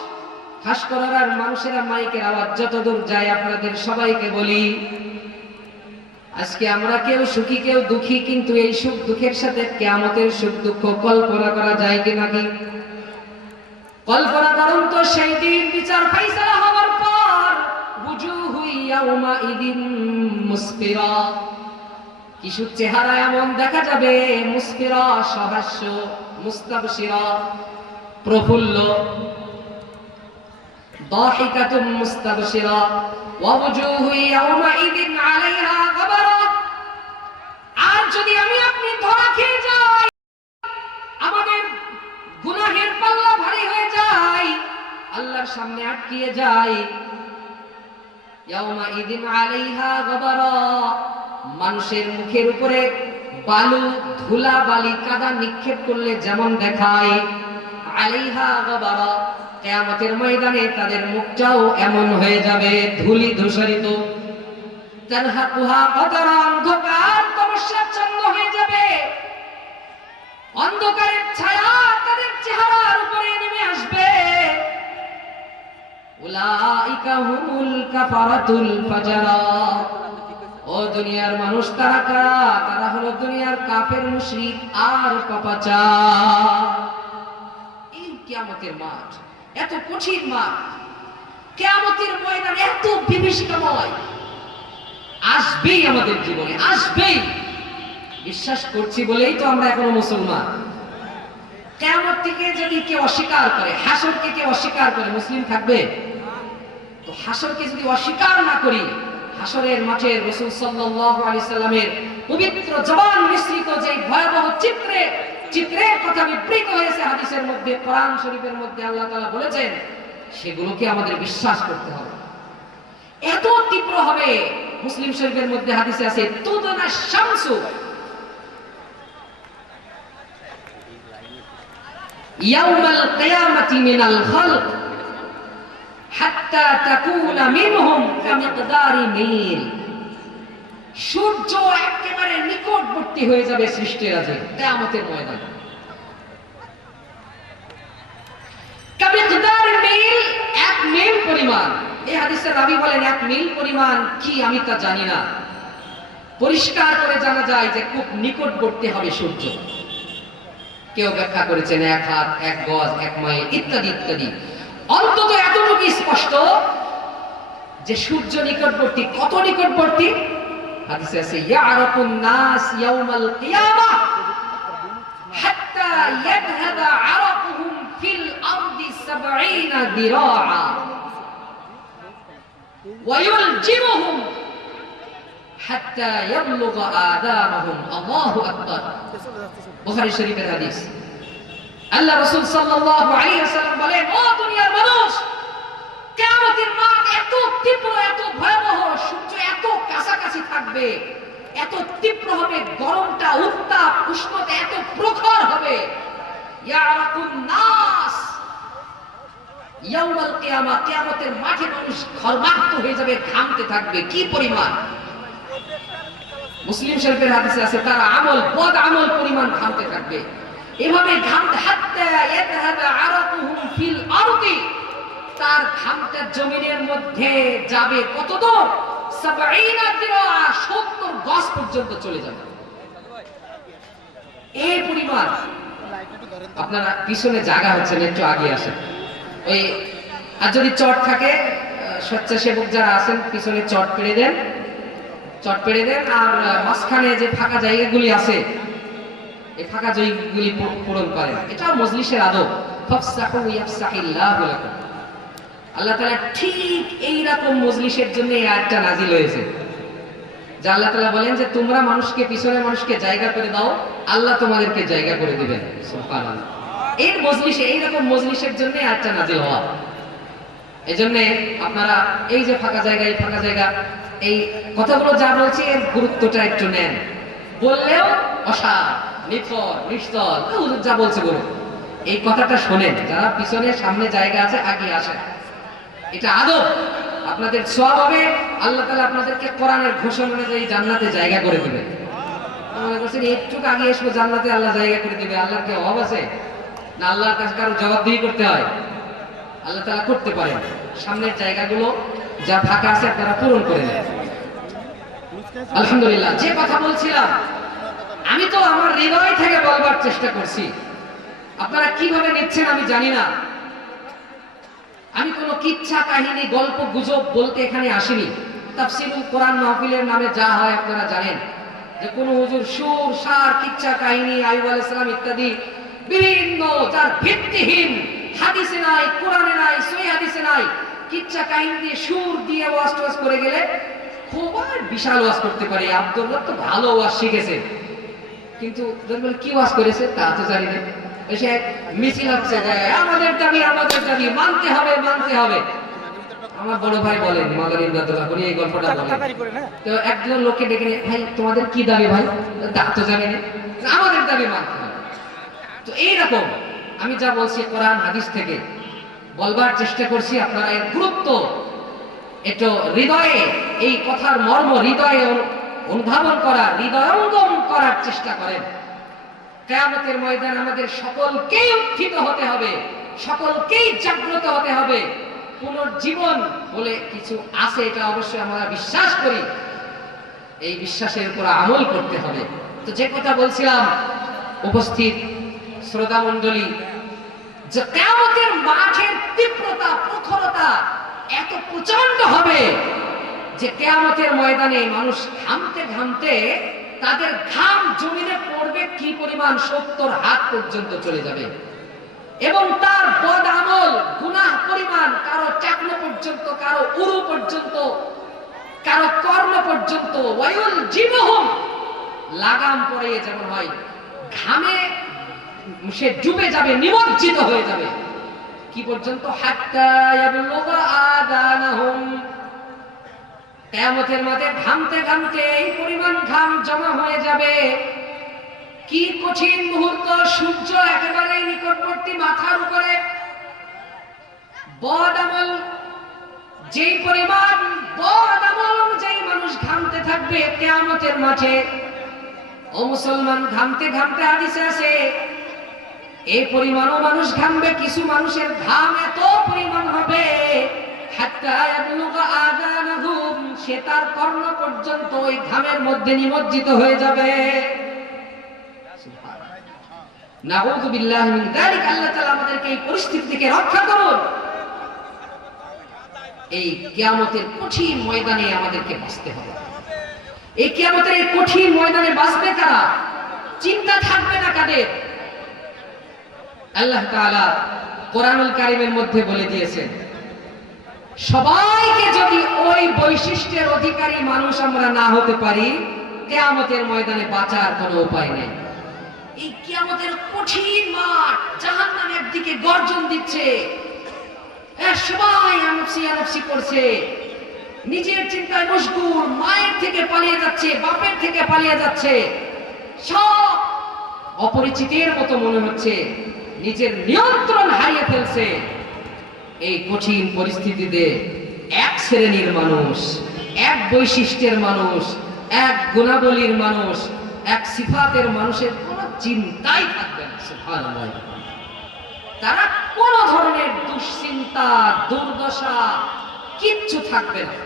খাসকরার মানুষেরা, মাইকের আওয়াজ যতদূর যায় আপনাদের সবাইকে বলি, আজকে আমরা কেউ সুখী কেউ দুঃখী, কিন্তু এই সুখ দুঃখের সাথে কিয়ামতের সুখ দুঃখ কল্পনা করা যায় কি নাকি? কল্পনা করুন তো, সেই দিন বিচার ফাইসালা হওয়ার পর বুজুহু ইয়াওমাইদিন মুসফিরা, কিছু চেহারা এমন দেখা যাবে, মুসফিরা সহাস্য, মুস্তাবশিরা প্রফুল্ল, দাহিকাতুন মুস্তাবশিরা, ওয়া বুজুহু ইয়াওমাইদিন আলাইহা গাবারা। আর যদি আমি আপনি ধরা খেয়ে যাই, আমাদের গুনাহের পাল্লা ভারী হয়ে যায়, আল্লাহর সামনে আটকিয়ে যাই, ইয়াওমাইদিন আলাইহা গাবারা, মানুষের মুখের উপরে বালু, ধুলা বালি, কাদা নিক্ষেপ করলে যেমন দেখায়, আলাইহা গাবারা, কিয়ামতের ময়দানে তাদের মুখটাও এমন হয়ে যাবে ধুলি ধূসরিত, তারহাকুহা কাতারা, অন্ধকার তমস্যাচ্ছন্ন হয়ে যাবে, অন্ধকারের ছায়া তাদের চেহারার উপরে নেমে আসবে। উলাইকা হুমুল কাফারাতুল ফাজারা, ও দুনিয়ার মানুষ, তারা কারা? তারা হলো দুনিয়ার কাফের, মুশরিক আর পাপাচার। এই কিয়ামতের মাঠ এত কঠিন মাঠ, কিয়ামতের ময়দান এত বিভীষিকাময়, আসবেই আমাদের জীবনে, আসবেই। বিশ্বাস করছি বলেই তো আমরা এখনো মুসলমান। কিয়ামতকে যদি কেউ অস্বীকার করে, হাসরকে কেউ অস্বীকার করে, মুসলিম থাকবে? তো হাসরকে যদি অস্বীকার না করি, হাসরের মাঠে রাসূল সাল্লাল্লাহু আলাইহি সাল্লামের পবিত্র জবান মিশ্রিত যে ভয়াবহ চিত্রের কথা বিবৃত হয়েছে হাদিসের মধ্যে, কোরআন শরীফের মধ্যে আল্লাহ তাআলা বলেছেন, সেগুলোকে আমাদের বিশ্বাস করতে হবে। এত তীব্র হবে, মুসলিম শরীফের মধ্যে হাদিসে আছে, তুদনা শামসু ইয়াউমাল কিয়ামাতি মিনাল খালক হাত্তা তাকুনা মিনহুম কামিকদারি মিল, সূর্য একেবারে নিকটবর্তী হয়ে যাবে সৃষ্টির রাজে কিয়ামতের ময়দানে। কামিকদারি মিল, 1 মিল পরিমাণ। এই হাদিসের রাবী বলেন 1 মিল পরিমাণ কি আমি তা জানি না, পরিষ্কার করে জানা যায় যে খুব নিকটবর্তী হবে সূর্য। কেউ ব্যাখ্যা করেছেন 1 হাত, 1 গজ, 1 মাইল ইত্যাদি ইত্যাদি। অন্তত এতটুকু স্পষ্ট যে সূর্য নিকটবর্তী। কত নিকটবর্তী? হাদিসে আছে ইয়ারাকুন নাস ইয়াউমাল কিয়ামাহ হাত্তা ইয়াযহাবা আরাকুহুম ফিল আরদি 70 দিরাআ ওয়া ইউলজিমুহুম হাত্তা ইয়াবলুগা আযানুহুম। আল্লাহু আকবার। বুখারী শরীফের হাদিস। আল্লাহ রাসূল সাল্লাল্লাহু আলাইহি ওয়াসাল্লাম বলেন, ও দুনিয়ার মানুষ, কিয়ামতের মাঠ এত তীব্র, এত ভয়াবহ, সূর্য এত কাছাকাছি থাকবে, এত তীব্র হবে, গরমটা, উত্তাপ, উষ্ণতা এত প্রখর হবে। ইয়ারাকুন নাস ইয়াউমাল কিয়ামা, কিয়ামতের মাঠে মানুষ ঘর্মাক্ত হয়ে যাবে, ঘামতে থাকবে। কি পরিমাণ? মুসলিম শরীফের হাদিসে আছে তার আমল বদ আমল পরিমাণ ঘামতে থাকবে, এভাবে ঘামতে হাত্তা ইয়াযহাবা আরাকুহুম ফিল আরদি, তার ঘামটা জমিনের মধ্যে যাবে কত দূর? 70 দিরা, 70 গজ পর্যন্ত চলে যাবে। এই পরিমাণ। আপনারা পিছনে জায়গা হচ্ছে না, একটু আগে আসেন। ওই আর যদি চট থাকে, স্বেচ্ছাসেবক যারা আছেন পিছনে চট পেড়ে দেন, চট পেড়ে দেন। আর মাঝখানে যে ফাঁকা জায়গাগুলি আছে এই ফাঁকা জায়গাগুলি পূরণ করেন। এটাও মজলিসের আদব। ফাফসাহু ইয়াফসাহিল্লাহু লাকুম। আল্লাহ তাআলা ঠিক এই রকম মজলিসের জন্য এই আয়াতটা নাযিল হয়েছে। যে আল্লাহ তাআলা বলেন যে তোমরা মানুষকে, পিছনে মানুষকে জায়গা করে দাও, আল্লাহ তোমাদেরকে জায়গা করে দিবেন। সুবহানাল্লাহ। এই মজলিসে, এই রকম মজলিসের জন্য এই আয়াতটা নাযিল হওয়া। এজন্য আপনারা এই যে ফাঁকা জায়গা, এই ফাঁকা জায়গা, এই কথাগুলো যা বলছি এর গুরুত্বটা একটু নেন। বললেও অসার, নিথর, নিস্তল, হুজুর যা বলছে বলুন, এই কথাটা শোনেন। যারা পিছনে সামনে জায়গা আছে আগে আসেন, এটা আদব। আপনাদের সওয়াব হবে, আল্লাহ তাআলা আপনাদেরকে কোরআনের ঘোষণা অনুযায়ী জান্নাতে জায়গা করে দিবেন। মনে করছেন একটু আগে এসবো জান্নাতে আল্লাহ জায়গা করে দিবে, আল্লাহর কি অভাব আছে? না আল্লাহর কাছে কারো জবাবদিহি করতে হয়? আল্লাহ তাআলা করতে পারেন। সামনের জায়গাগুলো যা ফাঁকা আছে আপনারা পূরণ করে নেন। আলহামদুলিল্লাহ। যে কথা বলছিলাম, আমি তো আমার হৃদয় থেকে বলবার চেষ্টা করছি, আপনারা কিভাবে নিচ্ছেন আমি জানি না। আমি কোনো কিচ্ছা কাহিনী, গল্প গুজব বলতে এখানে আসিনি। তাফসীরুল কোরআন মাহফিলের নামে যা হয় আপনারা জানেন, যে কোন হুজুর সুর সার, কিচ্ছা কাহিনী, আইয়ুব আলাইহিস সালাম ইত্যাদি বিভিন্ন যার ভিত্তিহীন, হাদিসে নাই, কোরআনে নাই, সহিহ হাদিসে নাই, কিচ্ছা কাহিনী দিয়ে সুর দিয়ে ওয়াজ টোয়াজ করে গেলে খুব বিশাল ওয়াজ করতে পারে। আব্দুল্লাহ তো ভালো ওয়াজ শিখেছে, কিন্তু কি ওয়াজ করেছে তা তো জানি না। এসে মিছিল হচ্ছে, আমাদের দাবি, আমাদের দাবি, মানতে হবে, মানতে হবে। আমার বড় ভাই বলেন, মাদার ইমদাদুল্লাহ, উনি এই গল্পটা বলেন। তো একজন লোককে ডেকে নিয়ে, ভাই তোমাদের কি দাবি? ভাই তা তো জানি না, আমাদের দাবি মানতে হবে। তো এইরকম আমি যা বলছি কোরআন হাদিস থেকে বলবার চেষ্টা করছি, আপনারা এর গুরুত্ব একটু হৃদয়ে, এই কথার মর্ম হৃদয়ে অনুধাবন করা, হৃদয়ঙ্গম করার চেষ্টা করেন। কিয়ামতের ময়দানে আমাদের সকলকেই উত্থিত হতে হবে, সকলকেই জাগ্রত হতে হবে। পুনর্জীবন বলে কিছু আছে, এটা অবশ্যই আমরা বিশ্বাস করি। এই বিশ্বাসের উপর আমল করতে হবে। তো যে কথা বলছিলাম, উপস্থিত শ্রোতা মণ্ডলী, যে কিয়ামতের মাঠের তীব্রতা, প্রখরতা এত প্রচন্ড হবে যে কিয়ামতের ময়দানে মানুষ ঘামতে ঘামতে তাদের ঘাম জমিনে পড়বে কি পরিমাণ, 70 হাত পর্যন্ত চলে যাবে। এবং তার বদ আমল, গুনাহ পরিমাণ কারো চাকনা পর্যন্ত, কারো উরু পর্যন্ত, কারো কর্ণ পর্যন্ত, ওয়ায়ুল জিবহুম, লাগাম পড়ে যেমন হয়, ঘামে সে ডুবে যাবে, নিমজ্জিত হয়ে যাবে। কি পর্যন্ত? হাত্তা ইয়াবলুগা আদানাহুম। কিয়ামতের মাঠে ঘামতে ঘামতে এই পরিমাণ ঘাম জমা হয়ে যাবে, কি কঠিন মুহূর্ত। সূর্য একেবারে নিকটবর্তী, মাথার উপরে। বদ আমল যেই পরিমাণ, বদ আমল অনুযায়ী মানুষ ঘামতে থাকবে কিয়ামতের মাঠে। ও মুসলমান, ঘামতে ঘামতে হাদিসে আছে এই পরিমাণও মানুষ ঘামবে। কিছু মানুষের ঘাম এত পরিমাণ হবে, হাত্তা ইয়াবলুগা আযানাহুম, সে তার কর্ণ পর্যন্ত ওই ঘামের মধ্যে নিমজ্জিত হয়ে যাবে। নাউযু বিল্লাহি মিন যালিক। আল্লাহ তাআলা আমাদেরকে এই পরিস্থিতি থেকে রক্ষা করুন। এই কিয়ামতের কঠিন ময়দানে আমাদেরকে বাঁচতে হবে। এই কিয়ামতের এই কঠিন ময়দানে বাঁচবে কারা? চিন্তা থাকবে না কাদের? আল্লাহ তাআলা কোরআনুল কারীমের মধ্যে বলে দিয়েছেন, সবাইকে যদি ওই বৈশিষ্ট্যের অধিকারী মানুষ আমরা না হতে পারি, কিয়ামতের ময়দানে বাঁচার কোনো উপায় নেই। এই কিয়ামতের কঠিন মাঠ, জাহান্নাম একদিকে গর্জন দিচ্ছে, সবাই আনফসি আনফসি করছে, নিজের চিন্তায় মশগুল, মায়ের থেকে পালিয়ে যাচ্ছে, বাপের থেকে পালিয়ে যাচ্ছে, সব অপরিচিতের মতো মনে হচ্ছে, নিজের নিয়ন্ত্রণ হারিয়ে ফেলছে। এই কঠিন পরিস্থিতিতে এক শ্রেণীর মানুষ, এক বৈশিষ্ট্যের মানুষ এক গুণাবলীর মানুষ, এক সিফাতের মানুষের কোনো চিন্তাই থাকবে না। সুবহানাল্লাহ। তারা কোন ধরনের দুশ্চিন্তা, দুর্দশা কিচ্ছু থাকবে না,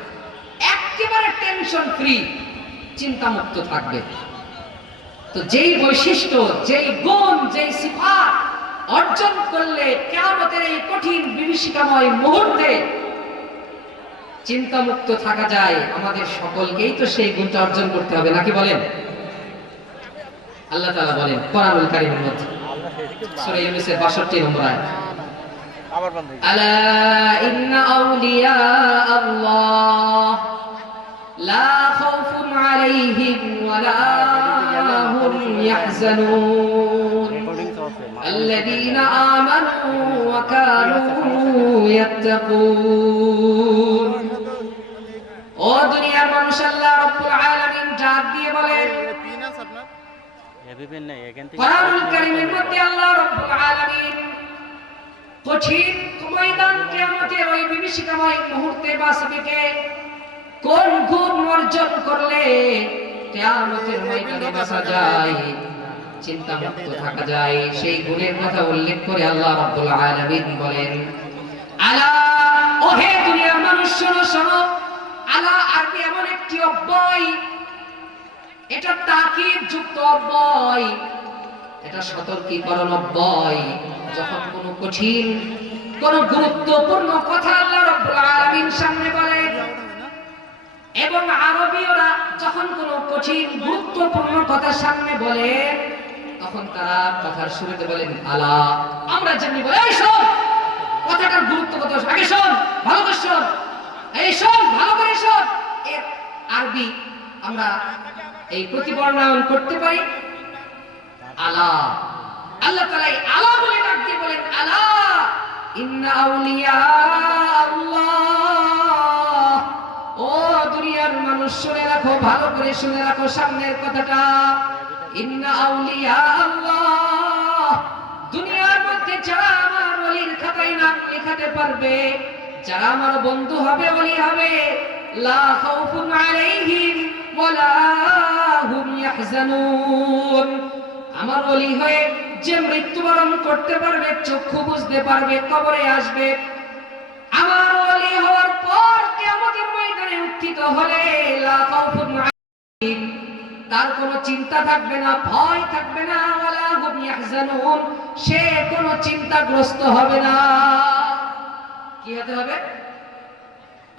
একেবারে টেনশন ফ্রি, চিন্তা মুক্ত থাকবে। তো যেই বৈশিষ্ট্য, যেই গুণ, যেই সিফাত অর্জন করলে কিয়ামতের এই কঠিন বিভীষিকাময় মুহূর্তে চিন্তা মুক্ত থাকা যায়, আমাদের সকলকেই তো সেই গুণটা অর্জন করতে হবে, নাকি বলেন? আল্লাহ তাআলা বলেন কোরআনুল কারীমের মধ্যে সূরা ইউনূসের ৬২ নম্বর আয়াত, আলা ইন্না আউলিয়া আল্লাহ লা খাউফুন আলাইহিম ওয়া লা হুম ইয়াহজানুন আল্লাযীনা আমানু ওয়া কানু ইয়াত্তাকুন। ও দুনিয়ার মানুষ, আল্লাহ রাব্বুল আলামিন ডাক দিয়ে বলেন কোরআনুল কারীমের মধ্যে আল্লাহ রাব্বুল আলামিন কঠিন ময়দান কিয়ামতের ওই বিভীষিকাময় মুহূর্তে বাঁচবে কোন গুণ অর্জন করলে কিয়ামতের ময়দানে বাঁচা যায়, চিন্তা মুক্ত থাকা যায়, সেই গুণের কথা উল্লেখ করে আল্লাহ রাব্বুল আলামিন বলেন আলা, ওহে দুনিয়ার মানুষ শোনো শোনো। আলা আরবি এমন একটি অব্যয়, এটা তাকিদ যুক্ত অব্যয়, এটা সতর্কীকরণ অব্যয়। যখন কোনো কঠিন, কোনো গুরুত্বপূর্ণ কথা আল্লাহ রাব্বুল আলামিন সামনে বলেন, এবং আরবীয়রা যখন কোনো কঠিন গুরুত্বপূর্ণ কথা সামনে বলে, তখন তারা কথার শুরুতে বলেন আলা। আমরা যেমনি বলি এই শোন, কথাটার গুরুত্ব কত, আগে শোন, ভালো করে শোন, এই শোন, ভালো করে শোন। এর আরবি আমরা এই প্রতিবর্ণন করতে পারি আলা। আল্লাহ তাআলা আলা বলে ডাক দিয়ে বলেন আলা ইন্না আউলিয়া আল্লাহ। ও দুনিয়ার মানুষ শুনে রাখো, ভালো করে শুনে রাখো সামনের কথাটা, ইন্না আউলিয়া আল্লাহ। দুনিয়ার মধ্যে যারা আমার ওলির খাতায় নাম লেখাতে পারবে, যারা আমার বন্ধু হবে, ওলি হবে, লা খাউফুন আলাইহিম ওয়া লা হুম ইয়াহজানুন। আমার ওলি হয়ে যে মৃত্যুবরণ করতে পারবে, চক্ষু বুঝতে পারবে, কবরে আসবে, আমার ওলি হওয়ার পর কিয়ামতের ময়দানে উত্থিত হলে লা খাউফুন আলাইহিম, তার কোনো চিন্তা থাকবে না, ভয় থাকবে না, ওয়া লা হুম ইয়াহজানুন, সে কোনো চিন্তাগ্রস্ত হবে না। কি হতে হবে?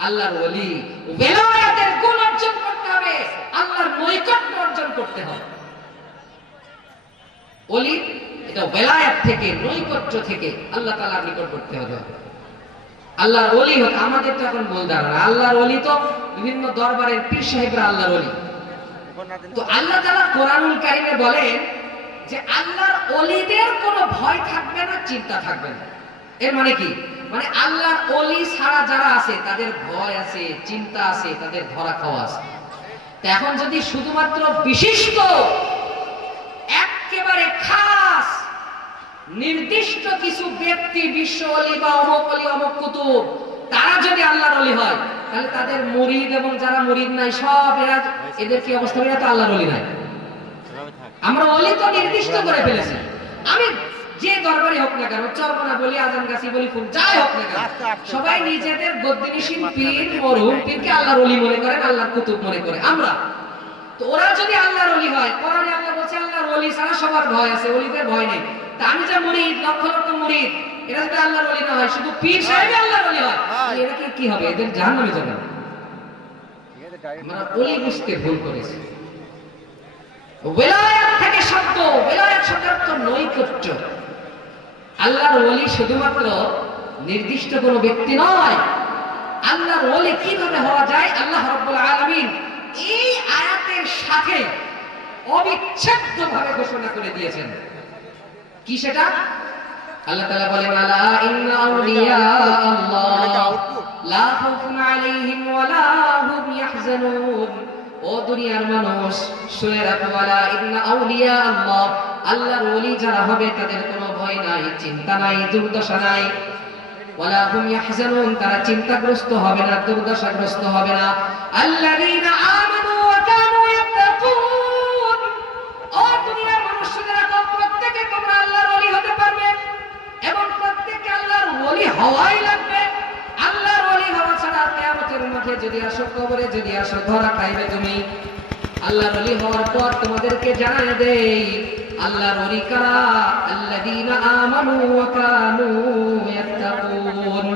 আল্লাহর ওলি, ওলায়াতের গুণ অর্জন করতে হবে, আল্লাহর নৈকট্য অর্জন করতে হবে। ওলি এটা ওলায়াত থেকে, নৈকট্য থেকে আল্লাহ তাআলার নিকট করতে হবে। আল্লাহর ওলি হতে আমাদের তো এখন বল ধারণা, আল্লাহর ওলি তো বিভিন্ন দরবারের পীর সাহেবরা আল্লাহর ওলি। তো আল্লাহ তাআলা কোরআনুল কারীমে বলেন যে আল্লাহর ওলিদের কোনো ভয় থাকবে না, চিন্তা থাকবে না। এর মানে কি? মানে আল্লাহর ওলি ছাড়া যারা আছে তাদের ভয় আছে, চিন্তা আছে, তাদের ধরা খাওয়া আছে। তো এখন যদি শুধুমাত্র বিশিষ্ট, একেবারে খাস, নির্দিষ্ট কিছু ব্যক্তি, বিশ্ব ওলি বা অমুক ওলি, অমুক কুতুব, তারা যদি আল্লাহর ওলি হয়, তাহলে তাদের মুরিদ এবং যারা মুরিদ নাই সব এরা, এদের কি অবস্থা? এরা তো আল্লাহর ওলি নাই। আমরা ওলি তো নির্দিষ্ট করে ফেলেছি। আমি যে দরবারে হোক না কেন, চরমনা বলি, আজান গাছি বলি, ফুল যাই হোক না কেন, সবাই নিজেদের গদ্দিনিশীন পীর, মরহুম পীরকে আল্লাহর ওলি মনে করেন, আল্লাহর কুতুব মনে করে। আমরা তো ওরা যদি আল্লাহর ওলি হয়, কোরআনে আল্লাহ বলছে আল্লাহর ওলি ছাড়া সবার ভয় আছে, ওলিদের ভয় নেই। তা আমি যে মুরিদ, লক্ষ লক্ষ মুরিদ, এরা যদি আল্লাহর ওলি না হয়, শুধু পীর সাহেবই আল্লাহর ওলি হয়, এরা কি হবে? এদের জাহান্নামে যাবে। আমরা ওলি বুঝতে ভুল করেছি। ওলায়াত থেকে শব্দ, ওলায়াত শব্দের অর্থ নৈকট্য। আল্লাহর ওলি শুধুমাত্র নির্দিষ্ট কোনো ব্যক্তি নয়। আল্লাহর ওলি কিভাবে হওয়া যায়, আল্লাহ রাব্বুল আলামিন এই আয়াতের সাথে অবিচ্ছেদ্যভাবে ঘোষণা করে দিয়েছেন। কি সেটা? আল্লাহ তাআলা বলেন আলা ইন্না আউলিয়া আল্লাহ লা খাউফুন আলাইহিম ওয়া লা হুম ইয়াহজানুন। ও দুনিয়ার মানুষ শুনে রাখো, আলা ইন্না আউলিয়া আল্লাহ, আল্লাহর ওলি যারা হবে তাদের কোনো ভয় নাই, চিন্তা নাই, দুর্দশা নাই। ওয়া লা হুম ইয়াহজানুন, তারা চিন্তাগ্রস্ত হবে না, দুর্দশাগ্রস্ত হবে না। আল্লাযীনা আমানু ওয়া কানু যদি আসো ধরা খাইবে তুমি। আল্লাহর ওলি হওয়ার পর তোমাদেরকে জানায় দেই আল্লাহর ওলি কারা, আল্লাযীনা আমানু ওয়া কানু ইয়াত্তাকুন।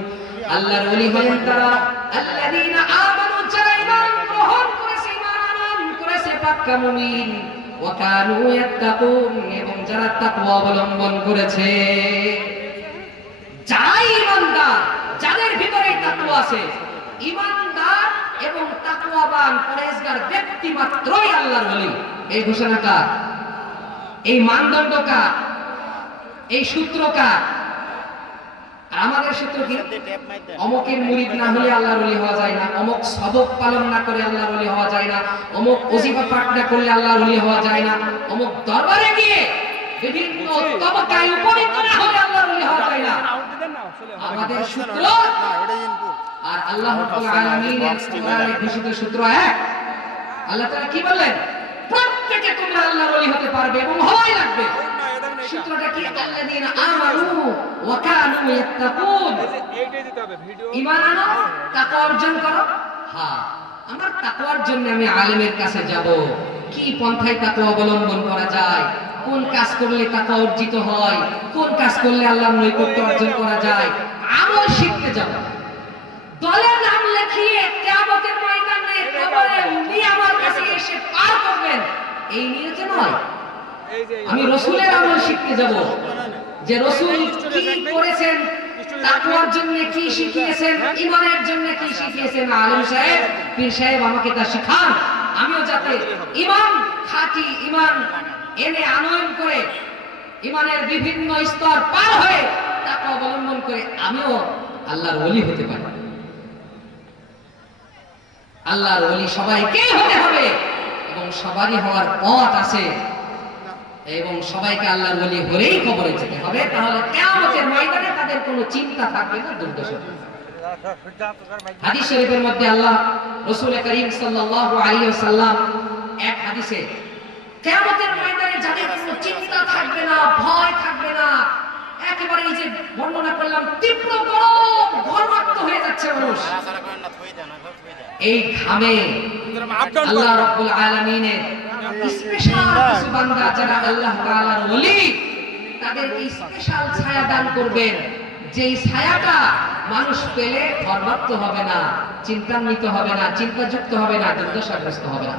আল্লাহর ওলি হলেন তারা আল্লাযীনা আমানু, যারা ঈমান গ্রহণ করেছে, ঈমান আনয়ন করেছে, পাক্কা মুমিন, ওয়া কানু ইয়াত্তাকুন, এবং যারা তাকওয়া অবলম্বন করেছে। যারা ঈমানদার, যাদের ভিতরে তাকওয়া আছে, ঈমানদার এবং তাকওয়াবান পরেজগার ব্যক্তি মাত্রই আল্লাহর ওলি। এই ঘোষণা কার? এই মানদণ্ড কার? এই সূত্র কার? আমাদের সূত্র কি? অমুকের মুরিদ না হলে আল্লাহর ওলি হওয়া যায় না, অমুক সবক পালন না করে আল্লাহর ওলি হওয়া যায় না, অমুক ওজিফা পাঠ না করলে আল্লাহর ওলি হওয়া যায় না, অমুক দরবারে গিয়ে বিভিন্ন তবকায় উপনীত না হলে আল্লাহর ওলি হওয়া যায় না। আমাদের সূত্র আর আল্লাহ রাব্বুল আলামিনের কোরআনে ঘোষিত সূত্র এক। আল্লাহ তাআলা কি বললেন? প্রত্যেকে তোমরা আল্লাহর ওলি হতে পারবে এবং হওয়াই লাগবে। সূত্রটা কি? আল্লাযীনা আমানু ওয়া কানু ইয়াত্তাকুন। ঈমান আনো, তাকওয়া অর্জন করো। হ্যাঁ, আমার তাকওয়ার জন্য আমি আলেমের কাছে যাব। কি পন্থায় তাকওয়া অবলম্বন করা যায়, কোন কাজ করলে তাকওয়া অর্জিত হয়, কোন কাজ করলে আল্লাহর নৈকট্য অর্জন করা যায়, আমল শিখতে যাব। দলের নাম লিখিয়ে কিয়ামতের ময়দানে কবরে উনি আমার কাছে এসে পার করবেন, এই নিয়তে নয়। আমি রাসূলের আমল শিখতে যাব, যে রাসূল কি করেছেন, তাকওয়ার জন্য কি শিখিয়েছেন, ঈমানের জন্য কি শিখিয়েছেন। আলেম সাহেব, পীর সাহেব আমাকে তা শিখান, আমিও যাতে ঈমান, খাঁটি ঈমান এনে আনয়ন করে, ঈমানের বিভিন্ন স্তর পার হয়ে তাকওয়া অবলম্বন করে আমিও আল্লাহর ওলি হতে পারি। আল্লাহর ওলি সবাইকে হতে হবে এবং সবারই হওয়ার পথ আছে, এবং সবাইকে আল্লাহর ওলি হলেই কবরে যেতে হবে। তাহলে কিয়ামতের ময়দানে তাদের কোনো চিন্তা থাকবে না, দুর্দশা। হাদিস শরীফের মধ্যে আল্লাহ রাসূল করিম সাল্লাল্লাহু আলাইহি ওয়াসাল্লাম এক হাদিসে কিয়ামতের ময়দানে যাদের কোনো চিন্তা থাকবে না, ভয় থাকবে না, একেবারে এই যে বর্ণনা করলাম, তীব্র গরম, ঘর্মাক্ত হয়ে যাচ্ছে মানুষ, এই ঘামে আল্লাহ রাব্বুল আলামিনের স্পেশাল কিছু বান্দা যারা আল্লাহ তাআলার ওলি, তাদেরকে স্পেশাল ছায়া দান করবেন, যেই ছায়াটা মানুষ পেলে ঘর্মাক্ত হবে না, চিন্তান্বিত হবে না, চিন্তাযুক্ত হবে না, দুর্দশাগ্রস্ত হবে না।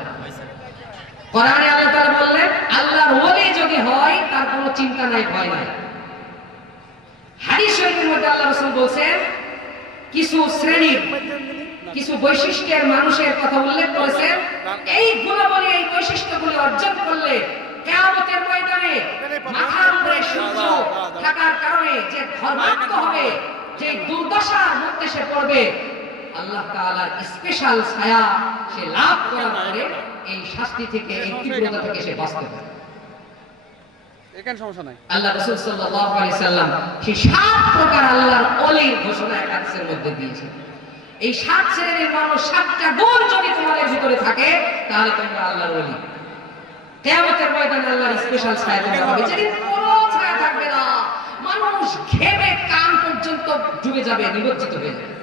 কোরআনে আল্লাহ তাআলা বললেন আল্লাহর ওলি যদি হয় তার কোনো চিন্তা নাই, ভয় নাই। হাদিস শরীফের মধ্যে আল্লাহ রাসূল বলেন কিছু শ্রেণীর, কিছু বৈশিষ্ট্যের মানুষের কথা উল্লেখ করেছেন, এই গুণাবলী, এই বৈশিষ্ট্যগুলি অর্জন করলে কিয়ামতের ময়দানে মাথার উপরে সূর্য থাকার কারণে যে ঘর্মাক্ত হবে, যে দুর্দশার মধ্যে সে পড়বে, আল্লাহ তাআলার স্পেশাল ছায়া সে লাভ করার পরে এই শাস্তি থেকে, এই তীব্রতা থেকে সে বাঁচতে পারে। এখানে সমস্যা নাই। আল্লাহ রাসূল সাল্লাল্লাহু আলাইহি সাল্লাম সেই 7 প্রকার আল্লাহর ওলির ঘোষণা এক হাদিসের মধ্যে দিয়েছেন। এই 7 শ্রেণীর মানুষ, 7টা গুণ যদি তোমাদের ভিতরে থাকে, তাহলে তোমরা আল্লাহর ওলি। কিয়ামতের ময়দানে আল্লাহর স্পেশাল ছায়া দেওয়া হবে, যেদিন কোনো ছায়া থাকবে না, মানুষ ঘেমে কান পর্যন্ত ডুবে যাবে, নিমজ্জিত হয়ে যাবে।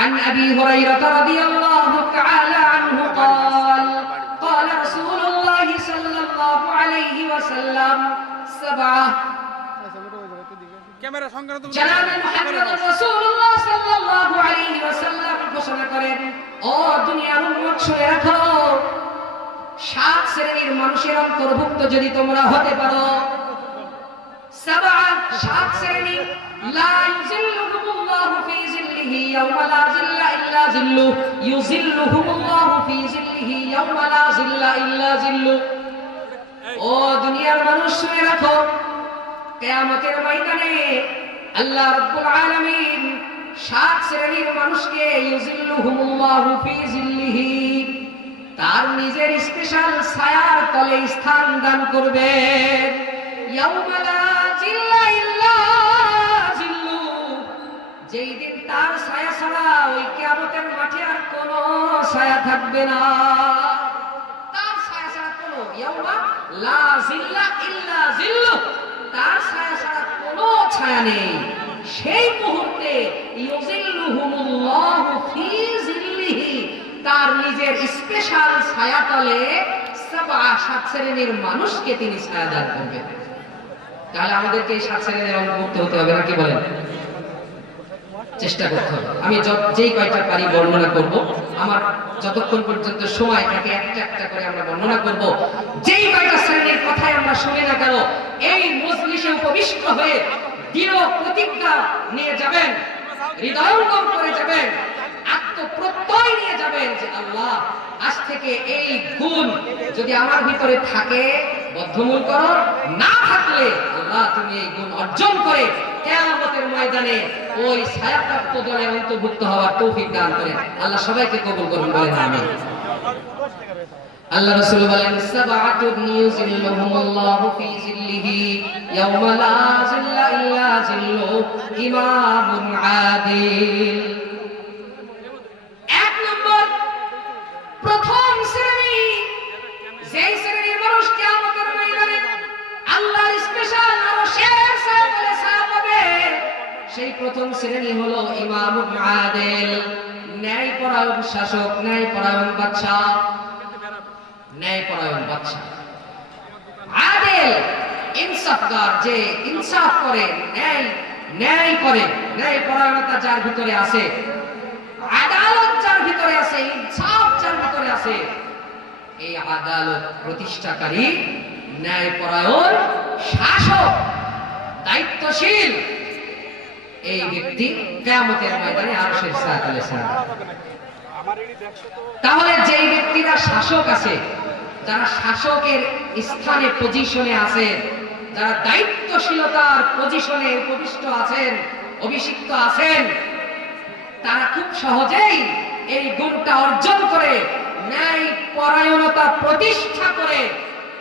عن أبي هريرة رضي الله تعالى عنه قال قال رسول الله صلى الله عليه وسلم 7 ক্যামেরা সংগ্রহ তো জনাব মুহাম্মদ রাসূলুল্লাহ সাল্লাল্লাহু আলাইহি ওয়াসাল্লাম ঘোষণা করেন, ও দুনিয়ার উম্মত শুনে রাখো, 7 শ্রেণীর মানুষের অন্তর্ভুক্ত যদি তোমরা হতে পারো, 7 শ্রেণী, লা ইউজিল্লুহুমুল্লাহু ফি জিল্লিহি ইয়াওমা লা জিল্লা ইল্লা জিল্লু, ইউজিল্লুহুমুল্লাহু ফি জিল্লিহি ইয়াওমা লা জিল্লা ইল্লা জিল্লু। ও দুনিয়ার মানুষ শুনে রাখো, কিয়ামতের ময়দানে আল্লাহ রাব্বুল আলামিন 7 শ্রেণীর মানুষকে ইউজিল্লুহুমুল্লাহু ফি জিল্লিহি, তার নিজের স্পেশাল ছায়ার তলে স্থান দান করবেন। ইয়াওমা লা জিল্লা ইল্লা জিল্লু, যেই দিন তার ছায়া ছাড়া ওই কিয়ামতের মাঠে আর কোনো ছায়া থাকবে না। তার ছায়া ছাড়া কোনো, ইয়াওমা লা জিল্লা ইল্লা জিল্লু, তার ছায়া ছাড়া কোনো ছায়া নেই। সেই মুহূর্তে ইউজিল্লুহুমুল্লাহু ফি জিল্লিহি, তার নিজের স্পেশাল ছায়াতলে সাত শ্রেণীর মানুষকে তিনি ছায়াদান করবেন। তাহলে আমাদেরকে এই 7 শ্রেণীর অন্তর্ভুক্ত হতে হবে নাকি বলেন? চেষ্টা করতে হবে। আমি যেই কয়টা পারি বর্ণনা করব, আমার যতক্ষণ পর্যন্ত সময় থাকে একটা একটা করে আমরা বর্ণনা করব। যেই কয়টা শ্রেণীর কথাই আমরা শুনি না কেন, এই মজলিসে উপবিষ্ট হয়ে দৃঢ় প্রতিজ্ঞা নিয়ে যাবেন, হৃদয়ঙ্গম করে যাবেন, আত্মপ্রত্যয় নিয়ে যাবেন যে আল্লাহ আজ থেকে এই গুণ যদি আমার ভিতরে থাকে বদ্ধমূল করো, না থাকলে আল্লাহ তুমি এই গুণ অর্জন করে কিয়ামতের ময়দানে ওই ছায়াপ্রাপ্ত দলে অন্তর্ভুক্ত হওয়ার তৌফিক দান করেন। আল্লাহ সবাইকে কবুল করুন, বলেন আমিন। আল্লাহ রাসূল বলেন সাবআতুন ইউযিল্লুহুমুল্লাহু ফি যিল্লিহি ইয়াওমা লা যিল্লা ইল্লা যিল্লু ইমামুন আদিল। এক নম্বর, প্রথম শ্রেণী, যেই শ্রেণীর মানুষ কিয়ামতের ময়দানে আল্লাহর স্পেশাল আরশের ছায়াতলে ছায়া পাবে, সেই প্রথম শ্রেণী হলো ইমামুন আদিল, ন্যায়পরায়ণ শাসক, ন্যায়পরায়ণ বাদশা। ন্যায়পরায়ণ বাদশা, আদিল, ইনসাফগার, যে ইনসাফ করে, ন্যায় করে, ন্যায়পরায়ণতা যার ভিতরে আছে, আদালত যার ভিতরে আছে, ইনসাফ যার ভিতরে আছে, এই আদালত প্রতিষ্ঠাকারী, ন্যায়পরায়ণ শাসক, দায়িত্বশীল, এই ব্যক্তি কিয়ামতের ময়দানে আরশের ছায়াতলে ছায়া পাবে। তাহলে যেই ব্যক্তিরা শাসক আছে, যারা শাসকের স্থানে পজিশনে আছে, যারা দায়িত্বশীলতার পজিশনে উপবিষ্ট আছেন, অভিষিক্ত আছেন, তারা খুব সহজেই এই গুণটা অর্জন করে, ন্যায় পরায়ণতা প্রতিষ্ঠা করে,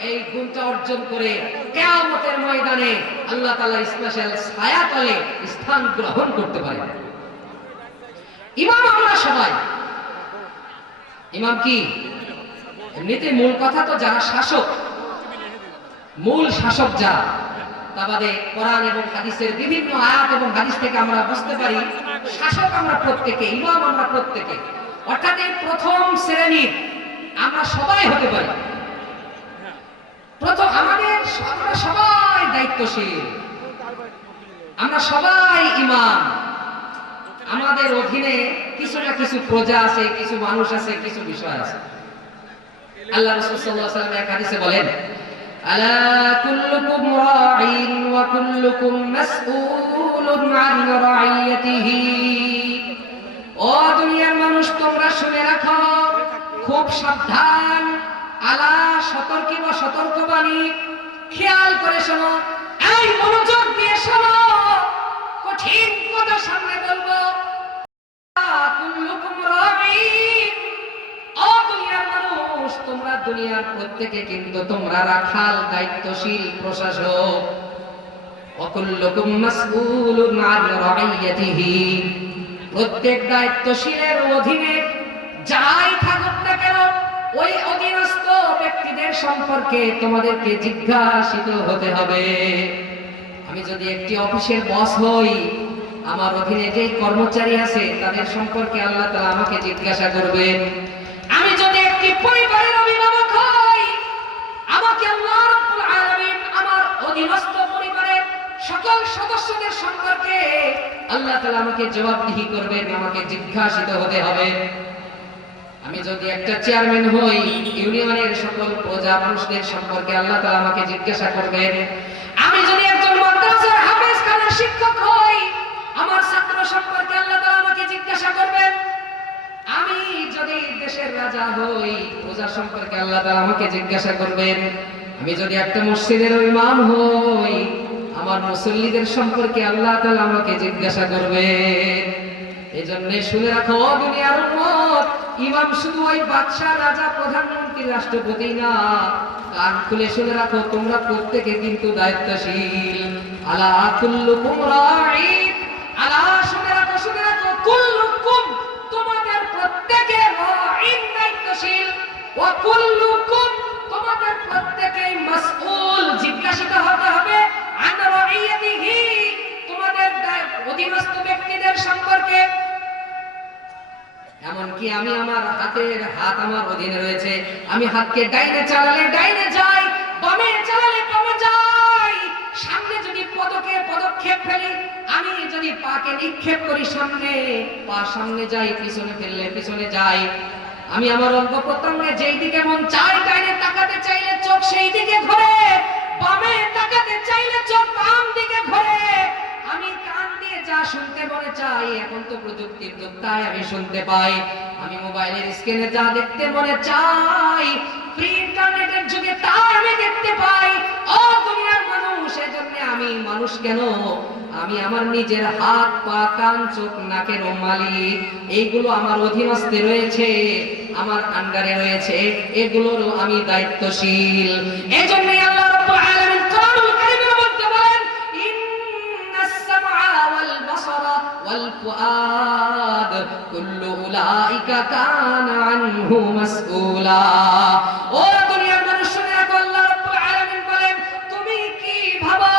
এই গুণটা অর্জন করে কিয়ামতের ময়দানে আল্লাহ তাআলার স্পেশাল ছায়াতলে স্থান গ্রহণ করতে পারে। ইমাম আমরা সবাই, ইমাম কি? এমনিতে মূল কথা তো যারা শাসক, মূল শাসক যারা, তা বাদে কোরআন এবং হাদিসের বিভিন্ন আয়াত এবং হাদিস থেকে আমরা বুঝতে পারি শাসক আমরা প্রত্যেকে, ইমাম আমরা প্রত্যেকে। অর্থাৎ এই প্রথম শ্রেণীর আমরা সবাই হতে পারি। প্রথম আমরা সবাই দায়িত্বশীল, আমরা সবাই ইমাম। আমাদের অধীনে কিছু না কিছু প্রজা আছে, কিছু মানুষ আছে, কিছু বিষয় আছে। আল্লাহ রাসূল সাল্লাল্লাহু আলাইহি ওয়াসাল্লাম এক হাদিসে বলেন, আলা কুল্লুকুম রাঈন ওয়া কুল্লুকুম মাসউলুন আন রাইয়াতিহি। ও দুনিয়ার মানুষ, তোমরা শুনে রাখো, খুব সাবধান, আলা সতর্কী বা সতর্কবাণী, খেয়াল করে শোনো, এই মনোযোগ দিয়ে শোনো, কঠিন কথা সামনে বলবো। কুল্লুকুম রাঈন, ও দুনিয়ার মানুষ, তোমরা দুনিয়ার প্রত্যেকে কিন্তু তোমরা রাখাল, দায়িত্বশীল, প্রশাসক। ওয়া কুল্লুকুম মাসউলুন আন রাইয়াতিহি, প্রত্যেক দায়িত্বশীলের অধীনে যাই থাকুক না কেন, ওই অধীনস্থ ব্যক্তিদের সম্পর্কে তোমাদেরকে জিজ্ঞাসিত হতে হবে। আমি যদি একটি অফিসের বস হই, আমার অধীনে যে কর্মচারী আছে তাদের সম্পর্কে আল্লাহ তাআলা আমাকে জিজ্ঞাসা করবেন। আমি যদি একটি পরিবারের অভিভাবক হই, আমাকে আল্লাহ রাব্বুল আলামিন আমার অধীনস্থ পরিবারের সকল সদস্যদের সম্পর্কে আল্লাহ তাআলা আমাকে জবাবদিহি করবেন, আমাকে জিজ্ঞাসিত হতে হবে। আমি যদি একটা চেয়ারম্যান হই, ইউনিয়নের সকল প্রজা মানুষদের সম্পর্কে আল্লাহ তাআলা আমাকে জিজ্ঞাসা করবেন। আমি যদি একজন মাদ্রাসার হাফেজখানার শিক্ষক হই, আমার ছাত্র সম্পর্কে আল্লাহ তাআলা আমাকে জিজ্ঞাসা করবেন। আমি যদি দেশের রাজা হই, প্রজা সম্পর্কে আল্লাহ তাআলা আমাকে জিজ্ঞাসা করবেন। আমি যদি একটা মসজিদের ইমাম হই, আমার মুসল্লিদের সম্পর্কে আল্লাহ তাআলা আমাকে জিজ্ঞাসা করবেন। এজন্য শুনে রাখো দুনিয়ার উম্মত, ইমাম শুধু ওই বাদশা, রাজা, প্রধানমন্ত্রী, রাষ্ট্রপতি না। কান খুলে শুনে রাখো, তোমরা প্রত্যেকে কিন্তু দায়িত্বশীল। আলা কুল্লুকুম রাঈন, আলা শুনে রাখো, শুনে রাখো, কুল্লুকুম তোমাদের প্রত্যেকে রাঈন, দায়িত্বশীল, ওয়া কুল্লুকুম তোমাদের প্রত্যেকে মাসউল, জিজ্ঞাসিত হতে হবে, আন রাঈয়াতিহি তোমাদের অধীনস্থ ব্যক্তিদের সম্পর্কে। এমনকি এমনকি আমি আমার হাত আমার অধীনে রয়েছে। আমি হাতকে ডাইনে চালালে ডাইনে যাই, বামে চালালে বামে যাই। সামনে যদি পদক্ষেপ ফেলি, আমি যদি পাকে নিক্ষেপ করি সামনে, পা সামনে যাই, পিছনে ফেললে পিছনে যাই। আমি আমার অঙ্গ প্রত্যঙ্গে যেই দিকে মন চাই, ডাইনে তাকাতে চাইলে চোখ সেই দিকে ঘোরে, বামে তাকাতে চাইলে চোখ বাম দিকে ঘোরে। আমি কান দিয়ে যা শুনতে মনে চাই, এখন তো প্রযুক্তির যুগ, তাই আমি শুনতে পাই। আমি মোবাইলের স্ক্রিনে যা দেখতে মনে চাই, ফ্রি ইন্টারনেটের যুগে তাই আমি দেখতে পাই। ও দুনিয়ার মানুষ, এজন্য আমি মানুষ কেন? আমি আমার নিজের হাত, পা, কান, চোখ, নাকের মালিক। এইগুলো আমার অধীনস্থে রয়েছে, আমার আন্ডারে রয়েছে, এগুলোরও আমি দায়িত্বশীল। এজন্যই আল্লাহ রাব্বুল আলামিন কোরআনুল কারীমের মধ্যে বলেন, ইন্নাস সামআ ওয়াল বাসারা ওয়াল ফুআদ কুল্লু উলাইকা কানা আনহু মাসউলা। ও দুনিয়ার মানুষ, শুনে রাখো, আল্লাহ রাব্বুল আলামিন বলেন, তুমি কি ভাবো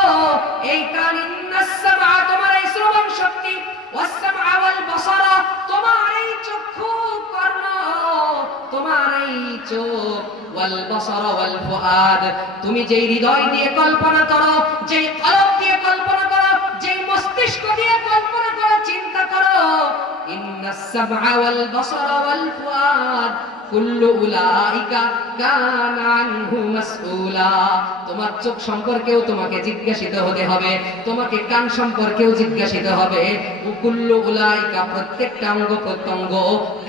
এই কান, ইন্নাস সামআ তোমার এই শ্রবণ শক্তি, ওয়াস সামআ ওয়াল বাসারা তোমার এই চক্ষু কর্ণ, তোমার এই চোখ, ওয়াল বাসারা ওয়াল ফুআদ তুমি যেই হৃদয় দিয়ে কল্পনা করো, যেই কলব দিয়ে কল্পনা করো, যেই মস্তিষ্ক দিয়ে কল্পনা করো, চিন্তা করো, ইন্নাস সামআ ওয়াল বাসারা ওয়াল ফুআদ কুল্লু উলাইকা কানা আনহু মাসউলা। তোমার চোখ সম্পর্কেও তোমাকে জিজ্ঞাসিত হতে হবে, তোমাকে কান সম্পর্কেও জিজ্ঞাসিত হবে। কুল্লু উলাইকা প্রত্যেকটা অঙ্গ প্রত্যঙ্গ,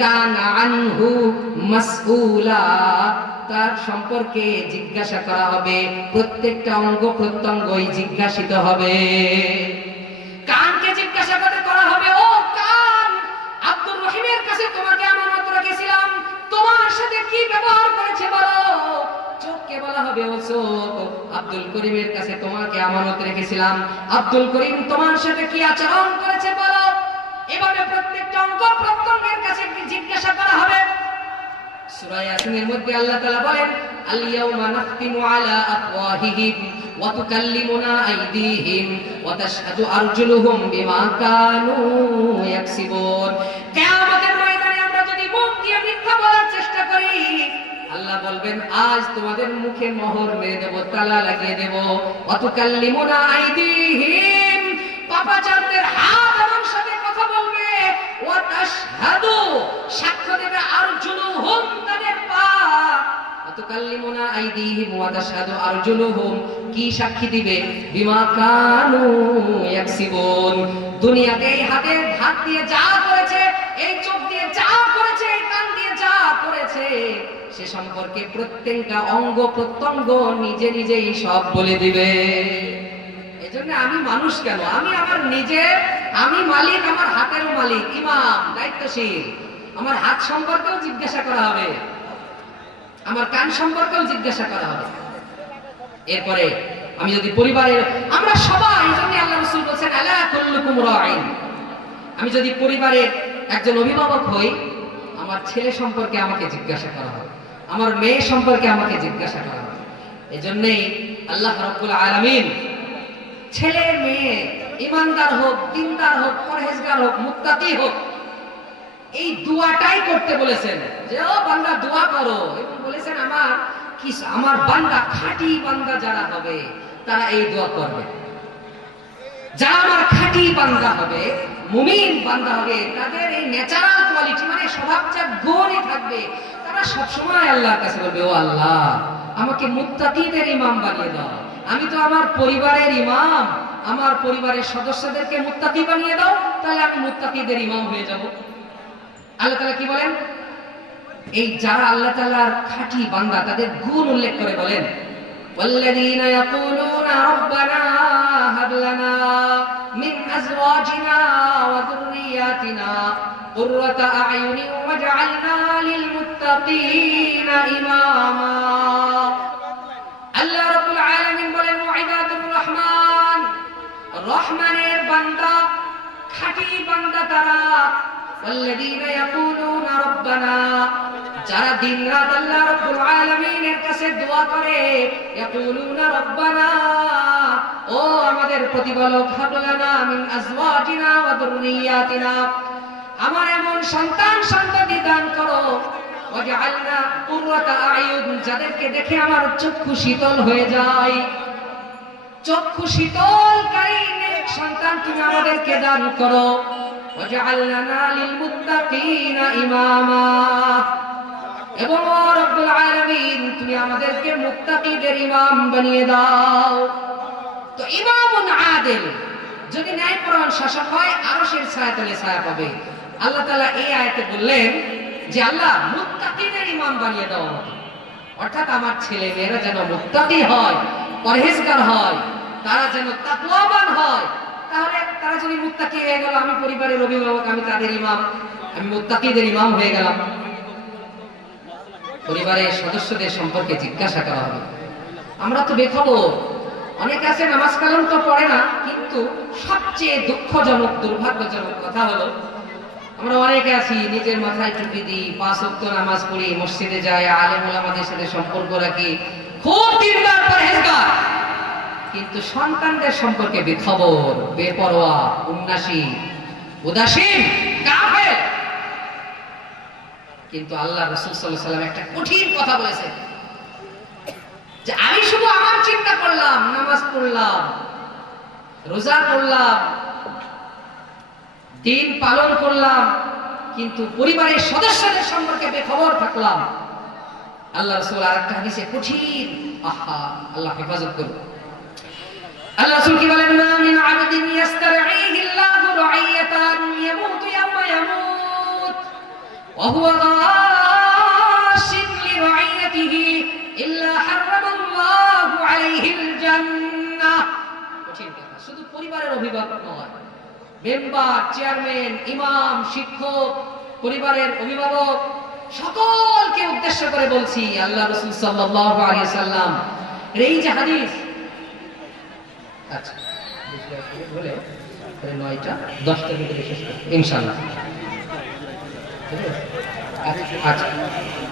কানা আনহু মাসউলা তার সম্পর্কে জিজ্ঞাসা করা হবে, প্রত্যেকটা অঙ্গ প্রত্যঙ্গই জিজ্ঞাসিত হবে। কানকে জিজ্ঞাসা করা হবে, ও কান, আব্দুর রহিমের কাছে তোমাকে আমানত রেখেছিলাম, তোমার সাথে কি ব্যবহার করেছে বলো। চোখকে বলা হবে, ও চোখ, আব্দুল করিমের কাছে তোমাকে আমানত রেখেছিলাম, আব্দুল করিম তোমার সাথে কি আচরণ করেছে বলো। এভাবে প্রত্যেকটা অঙ্গ প্রত্যঙ্গের কাছে জিজ্ঞাসা করা হবে। সূরা ইয়াসিনের মধ্যে আল্লাহ তাআলা বলেন, আল ইয়াউমা নাখতিমু আলা আফওয়াহিহিম ওয়া তুকাল্লিমুনা আইদিহিম ওয়া তাশহাদু আরজুলুহুম বিমা কানু ইয়াকসিবুন। কিয়ামতের ময়দানে আমরা যদি মুখ দিয়ে মিথ্যা বলার চেষ্টা করি, আল্লাহ বলবেন, আজ তোমাদের মুখে মোহর মেরে দেব, তালা লাগিয়ে দেব। ওয়া তুকাল্লিমুনা আইদিহিম পাপাচারদের হাত আমার সাথে কথা বলবে, ওয়া তাশহাদু সাক্ষ্য দেবে আরজুলুহুম তাদের পা, ওয়া তুকাল্লিমুনা আইদিহিম ওয়া তাশহাদু আরজুলুহুম কি সাক্ষী দিবে, বিমা কানু ইয়াকসিবুন। দুনিয়াতে এই হাত দিয়ে যা করেছে, এই চোখ দিয়ে যা করেছে, এই কান দিয়ে যা করেছে, সে সম্পর্কে প্রত্যেকটা অঙ্গ প্রত্যঙ্গ নিজে নিজেই সব বলে দিবে। এজন্য আমি মানুষ কেন? আমি আমার নিজে, আমি মালিক, আমার হাতেরও মালিক, ইমাম, দায়িত্বশীল। আমার হাত সম্পর্কেও জিজ্ঞাসা করা হবে, আমার কান সম্পর্কেও জিজ্ঞাসা করা হবে। এরপরে আমি যদি পরিবারের, আমরা সবাই, এজন্য আল্লাহ রাসূল বলেছেন, আলা কুল্লুকুম রাঈন। আমি যদি পরিবারের একজন অভিভাবক হই, আমার ছেলে সম্পর্কে আমাকে জিজ্ঞাসা করা হবে, আমার মেয়ে সম্পর্কে আমাকে জিজ্ঞাসা করা হবে। এজন্যই আল্লাহ রাব্বুল আলামিন ছেলে মেয়ে ইমানদার হোক, দিনদার হোক, পরহেজগার হোক, মুত্তাকি হোক, এই দোয়াটাই করতে বলেছেন, যে ও বান্দা দোয়া করো। এবং বলেছেন আমার বান্দা, খাঁটি বান্দা যারা হবে তারা এই দোয়া করবে। যারা আমার খাঁটি বান্দা হবে, মুমিন বান্দা হবে, তাদের এই ন্যাচারাল কোয়ালিটি, মানে স্বভাবজাত গুণই থাকবে। তারা সবসময় আল্লাহর কাছে বলবে, ও আল্লাহ, আমাকে মুত্তাকিদের ইমাম বানিয়ে দাও। আমি তো আমার পরিবারের ইমাম, আমার পরিবারের সদস্যদেরকে মুত্তাকি বানিয়ে দাও, তাহলে আমি মুত্তাকিদের ইমাম হয়ে যাব। আল্লাহ তাআলা কি বলেন? এই যারা আল্লাহ তাআলার খাঁটি বান্দা, তাদের গুণ উল্লেখ করে বলেন, والذين يقولون ربنا هب لنا من أزواجنا وذرياتنا قرة أعين واجعلنا للمتقين إماما। আল্লাহ রাব্বুল আলামিন বলেন, ইবাদুর রহমান, রহমানের বান্দা, খাঁটি বান্দা তারা, والذين يقولون ربنا, যারা দিনরাত আল্লাহ রাব্বুল আলামিনের কাছে দোয়া করে, ইয়াকুলুনা রাব্বানা, ও আমাদের প্রতিপালক, হাব লানা মিন আজওয়াজিনা ওয়া যুররিয়াতিনা, আমার এমন সন্তান সন্ততি দান করো ওয়াজআলনা কুররাতা আয়ুন, যাদেরকে দেখে আমার চক্ষু শীতল হয়ে যায়। চক্ষু শীতলকারী নেক সন্তান তুমি আমাদেরকে দান করো। ওয়াজআলনা লিল মুত্তাকিনা ইমামা, এবং ও রব্বুল আলামিন তুমি আমাদেরকে মুত্তাকিদের ইমাম বানিয়ে দাও। তো ইমামুন আদিল, যদি ন্যায়পরায়ণ শাসক হয় আরশের ছায়াতলে ছায়া পাবে। আল্লাহ তাআলা এই আয়াতে বললেন যে আল্লাহ মুত্তাকিদের ইমাম বানিয়ে দাও আমাকে, অর্থাৎ আমার ছেলে মেয়েরা যেন মুত্তাকি হয়, পরহেজগার হয়, তারা যেন তাকওয়াবান হয়। তাহলে তারা যদি মুত্তাকি হয়ে গেল, আমি পরিবারের অভিভাবক, আমি তাদের ইমাম, আমি মুত্তাকিদের ইমাম হয়ে গেলাম। পরিবারের সদস্যদের সম্পর্কে জিজ্ঞাসা করা হবে। আমরা তো বেখবর, অনেক আছে নামাজ কালাম তো পড়ে না, কিন্তু সবচেয়ে দুঃখজনক দুর্ভাগ্যজনক কথা হলো আমরা অনেকে আছি নিজের মাথায় টুপি দিই, 5 ওয়াক্ত নামাজ পড়ি, মসজিদে যাই, আলেম ওলামাদের সাথে সম্পর্ক রাখি, খুব দিনদার পরহেজগার, কিন্তু সন্তানদের সম্পর্কে বেখবর, বেপরোয়া, উন্নাসী, উদাসীন, কাফের। কিন্তু আল্লাহ রাসূল সাল্লাল্লাহু আলাইহি ওয়াসাল্লাম একটা কঠিন কথা বলেছেন যে আমি শুধু আমার চিন্তা করলাম, নামাজ পড়লাম, রোজা করলাম, দিন পালন করলাম, কিন্তু পরিবারের সদস্যদের সম্পর্কে বেখবর থাকলাম। আল্লাহ রাসূল আরেকটা হাদিসে কঠিন, আহা আল্লাহ হেফাজত করুন, আল্লাহ রাসূল কি বলেন, মা মিন আবদিন ইস্তারঈহি আল্লাহু রাইয়াতান ইয়ামুতু ইয়াওমা ইয়ামুত ওয়া হুয়া গাশিন লিরাইয়াতিহি ইল্লা হারামাল্লাহু আলাইহিল জান্নাহ। কঠিন কথা, শুধু পরিবারের অভিভাবক নয়, মেম্বার, চেয়ারম্যান, ইমাম, শিক্ষক, পরিবারের অভিভাবক সকলকে উদ্দেশ্য করে বলছি। আল্লাহ রাসূল সাল্লাল্লাহু আলাইহি সাল্লাম এই যে হাদিস, আচ্ছা বলে 9টা 10টার ভিতরে শেষ করব ইনশাআল্লাহ। আচ্ছা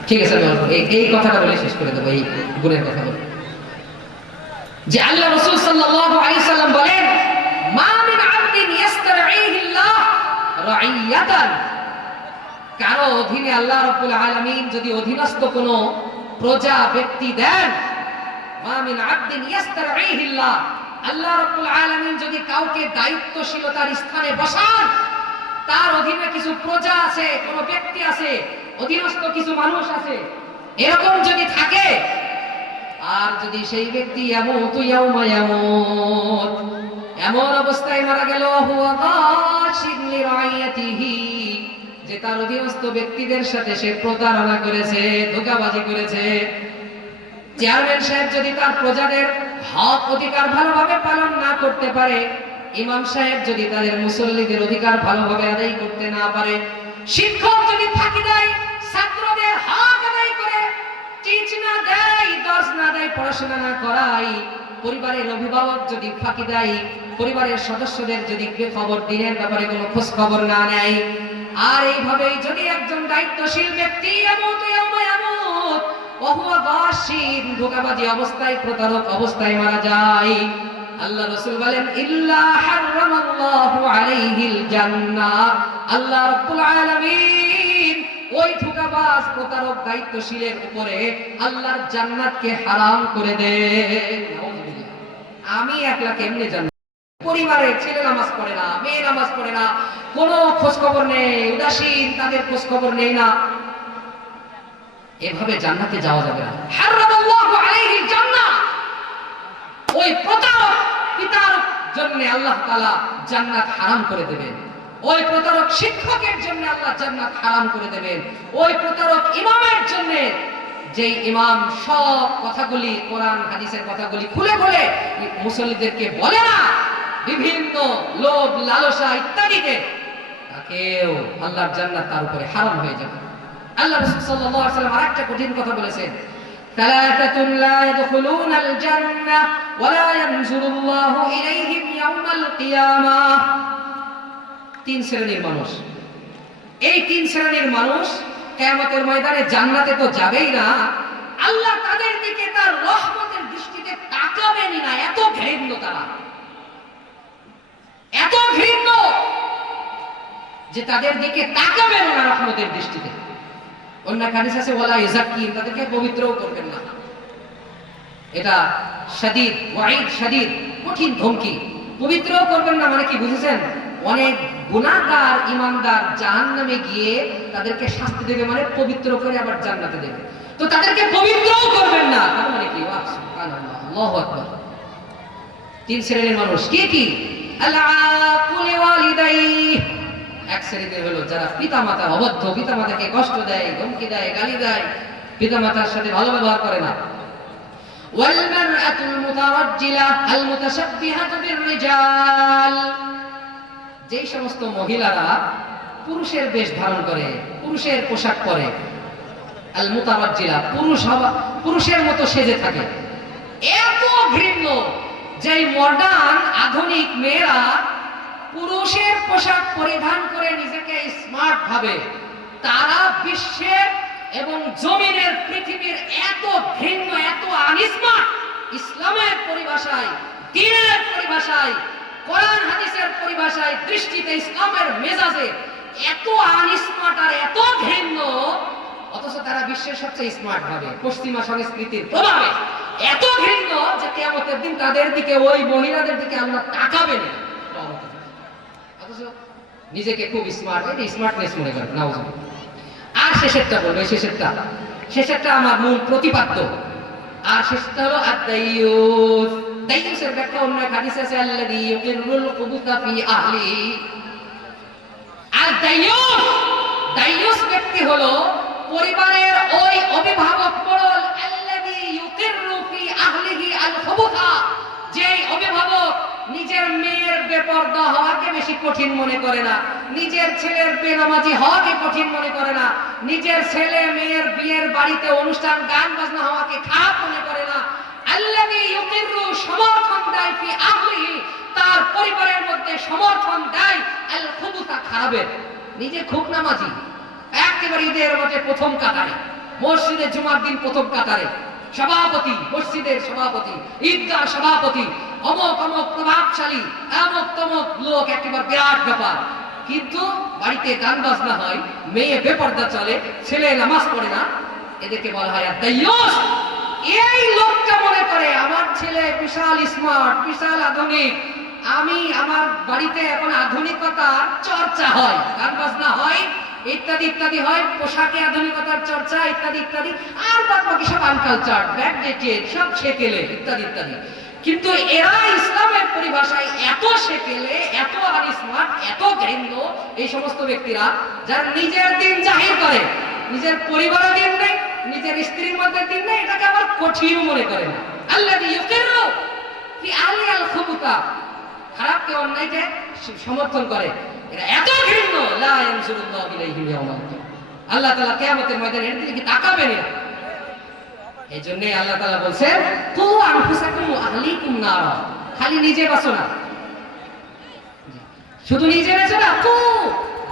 ঠিক আছে, আমি এই কথাটা বলে শেষ করে দেব, এই গুণের কথা বলে যে আল্লাহ রাসূল সাল্লাল্লাহু আলাইহি সাল্লাম বলেন, মা মিন আবদিন ইস্তারঈহি আল্লাহ রাইয়াতান, কারো অধীনে আল্লাহ রাব্বুল আলামিন যদি অধীনস্থ কোনো প্রজা ব্যক্তি দেন, মা মিন আবদিন ইস্তারঈহি আল্লাহ, আল্লাহ রাব্বুল আলামিন যদি কাউকে দায়িত্বশীলতার স্থানে বসান, তার অধীনে কিছু প্রজা আছে, কোনো ব্যক্তি আছে, অধীনস্থ কিছু মানুষ আছে, এরকম যদি থাকে, আর যদি সেই ব্যক্তি ইয়ামুতু ইয়াওমা ইয়ামুত, এমন অবস্থায় মারা গেল, হুয়া গাশিন লিরাইয়াতিহি, যে তার অধীনস্থ ব্যক্তিদের সাথে সে প্রতারণা করেছে, ধোঁকাবাজি করেছে। চেয়ারম্যান সাহেব যদি তার প্রজাদের হক অধিকার ভালোভাবে পালন না করতে পারে, ইমাম সাহেব যদি তাদের মুসল্লিদের অধিকার ভালোভাবে আদায় করতে না পারে, শিক্ষক যদি ফাঁকি দেয়, ছাত্রদের হক আদায় করে টিচ না দেয়, দর্শ না দেয়, পড়াশোনা না করায়, পরিবারের অভিভাবক যদি ফাঁকি দেয়, পরিবারের সদস্যদের যদি খবর দিনের ব্যাপারে কোনো খোঁজ খবর না নেয়, আর এইভাবেই যদি একজন দায়িত্বশীল ব্যক্তি ধোঁকাবাজি অবস্থায়, প্রতারক অবস্থায় মারা যায়, আল্লাহ রাসূল বলেন, ইল্লা হারামাল্লাহু আলাইহিল জান্নাহ, আল্লাহ রাব্বুল আলামিন ওই ধোঁকাবাজ, প্রতারক, দায়িত্বশীলের উপরে আল্লাহর জান্নাতকে হারাম করে দেন। আমি একলা কেমনে জান্নাত? পরিবারের ছেলে নামাজ পড়ে না, মেয়ে নামাজ পড়ে না, কোনো খোঁজ খবর নেই, উদাসীন, তাদের খোঁজ খবর নেই না, এভাবে জান্নাতে যাওয়া যাবে না। হারামাল্লাহু আলাইহিল জান্নাহ, ওই প্রতারক পিতার জন্য আল্লাহ তাআলা জান্নাত হারাম করে দেবেন, ওই প্রতারক শিক্ষকের জন্য আল্লাহ জান্নাত হারাম করে দেবেন, ওই প্রতারক ইমামের জন্য, যেই ইমাম সব কথাগুলি, কোরআন হাদিসের কথাগুলি খুলে খুলে মুসল্লিদেরকে বলে না, বিভিন্ন লোভ লালসা ইত্যাদিতে, তাকেও আল্লাহর জান্নাত তার উপরে হারাম হয়ে যাবে। আল্লাহ রাসূল সাল্লাল্লাহু আলাইহি ওয়াসাল্লাম আরেকটা কঠিন কথা বলেছেন, সালাতাতুন লা ইয়াদখুলুনাল জান্নাহ ওয়া লা ইয়ানজুরুল্লাহু ইলাইহিম ইয়াওমাল কিয়ামাহ। 3 শ্রেণীর মানুষ, এই 3 শ্রেণীর মানুষ কিয়ামতের ময়দানে জান্নাতে তো যাবেই না, আল্লাহ তাদের দিকে তার রহমতের দৃষ্টিতে তাকাবেনই না, এত ঘৃণ্য তারা, এত ঘৃণ্য যে তাদের দিকে তাকাবেন না রহমতের দৃষ্টিতে। অন্য হাদিস আছে ওয়ালা ইয়াযাক্কিন, তাদেরকে পবিত্রও করবেন না। এটা শাদীদ ওয়াঈদ, শাদীদ কঠিন ধমকি। পবিত্রও করবেন না মানে কি বুঝেছেন? অনেক গুনাহগার ইমানদার জাহান্নামে গিয়ে তাদেরকে শাস্তি দেবে, মানে পবিত্র করে আবার জান্নাতে দেবে। তো তাদেরকে পবিত্রও করবেন না তার মানে কি? ওয়াহ সুবহানাল্লাহ, আল্লাহু আকবার। তিন শ্রেণীর মানুষ কি কি? আল-আকুল ওয়ালিদাইহি, এক শ্রেণীতে হলো যারা পিতামাতার অবাধ্য, পিতামাতাকে কষ্ট দেয়, ধমকি দেয়, গালি দেয়, পিতামাতার সাথে ভালো ব্যবহার করে না। ওয়াল মারআতুল মুতাওয়াজ্জিলা আল মুতাশাব্বিহাতু বির-রিজাল, যেই সমস্ত মহিলারা পুরুষের বেশ ধারণ করে, পুরুষের পোশাক পরে, আল মুতাওয়াজ্জিলা পুরুষের মতো সেজে থাকে। এত ঘৃণ্য যে মডার্ন আধুনিক মেয়েরা পুরুষের পোশাক পরিধান করে নিজেকে স্মার্ট ভাবে, তারা বিশ্বের এবং জমিনের পৃথিবীর এত ঘৃণ্য, এত আনস্মার্ট, ইসলামের পরিভাষায়, দ্বীনের পরিভাষায়, কোরআন হাদিসের পরিভাষায়, দৃষ্টিতে, ইসলামের মেজাজে এত আনস্মার্ট আর এত ঘৃণ্য, অথচ তারা বিশ্বের সবচেয়ে স্মার্ট ভাবে, পশ্চিমা সংস্কৃতির প্রভাবে এত ঘৃণ্য যে কিয়ামতের দিন তাদের দিকে, ওই মহিলাদের দিকে আল্লাহ তাকাবেন। অথচ নিজেকে খুব স্মার্ট, এটা স্মার্টনেস মনে করেন। নাউজুবিল্লাহ। আর শেষেরটা বলবো, শেষেরটা আমার মূল প্রতিপাদ্য। আর শেষটা হলো আদ-দাইয়ুস। দাইয়ুসের ব্যাখ্যা অন্য এক হাদিসে আছে, আল্লাযী ইউকিরুল কুবুতা ফি আহলি। আদ-দাইয়ুস, দাইয়ুস ব্যক্তি হলো পরিবারের ওই অভিভাবক মণ্ডল, আল্লাযী ইউকিরু ফি আহলিহি আল কুবুতা, যে অভিভাবক নিজের মেয়ের বেপরদা হওয়াকে বেশি কঠিন মনে করে না, নিজের ছেলের বেনামাজি হওয়াকে কঠিন মনে করে না, নিজের ছেলে মেয়ের বিয়ের বাড়িতে অনুষ্ঠান গান বাজনা হওয়াকে খারাপ মনে করে না। আল্লাযী ইউকিরু, সমর্থন দেয়, ফি আহলিহি, তার পরিবারের মধ্যে সমর্থন দেয়, আল খুবুতা, খারাপের। নিজে খুব নামাজি, একেবারে ঈদের মাঠে প্রথম কাতারে, মসজিদে জুমার দিন প্রথম কাতারে, সভাপতি, মসজিদের সভাপতি, ঈদগাহ সভাপতি, অমক অমক প্রভাবশালী, অমক তমক লোক, একেবারে বিরাট ব্যাপার। কিন্তু বাড়িতে গান বাজনা হয়, মেয়ে বেপরদা চলে, ছেলে নামাজ পড়ে না, এদেরকে বলা হয় আদ-দাইয়ুস। এই লোকটা মনে করে আমার ছেলে বিশাল স্মার্ট, বিশাল আধুনিক, আমি আমার বাড়িতে এখন আধুনিকতার চর্চা হয়, গান বাজনা হয়, ইত্যাদি ইত্যাদি হয়, পোশাকে আধুনিকতার চর্চা, ইত্যাদি ইত্যাদি, আর বাদ বাকি সব আনকালচার, ব্যাকডেটেড, সব সেকেলে, ইত্যাদি ইত্যাদি। কিন্তু এরা ইসলামের পরিভাষায় এত সেকেলে, এত আনস্মার্ট, এত ঘৃণ্য, এই সমস্ত ব্যক্তিরা যারা নিজের দিন জাহির করে, নিজের পরিবারের দিন নেই, নিজের স্ত্রীর মধ্যে দিন নেই, এটাকে আবার কঠিন মনে করে না। আল্লাযী ইউকিরু ফি আহলি আল খুবুতা, খারাপকে, অন্যায়কে সমর্থন করে, এরা এত ঘৃণ্য, লা ইয়ানজুরুল্লাহু ইলাইহিম ইয়াওমাল কিয়ামাহ, আল্লাহ তাআলা কিয়ামতের ময়দানে এর দিকে তাকাবেন না। এজন্য আল্লাহ তাআলা বলেন, কু আনফুসাকুম ওয়া আহলিকুম নারা, খালি নিজে বাঁচো না, শুধু নিজে বাঁচো না, কু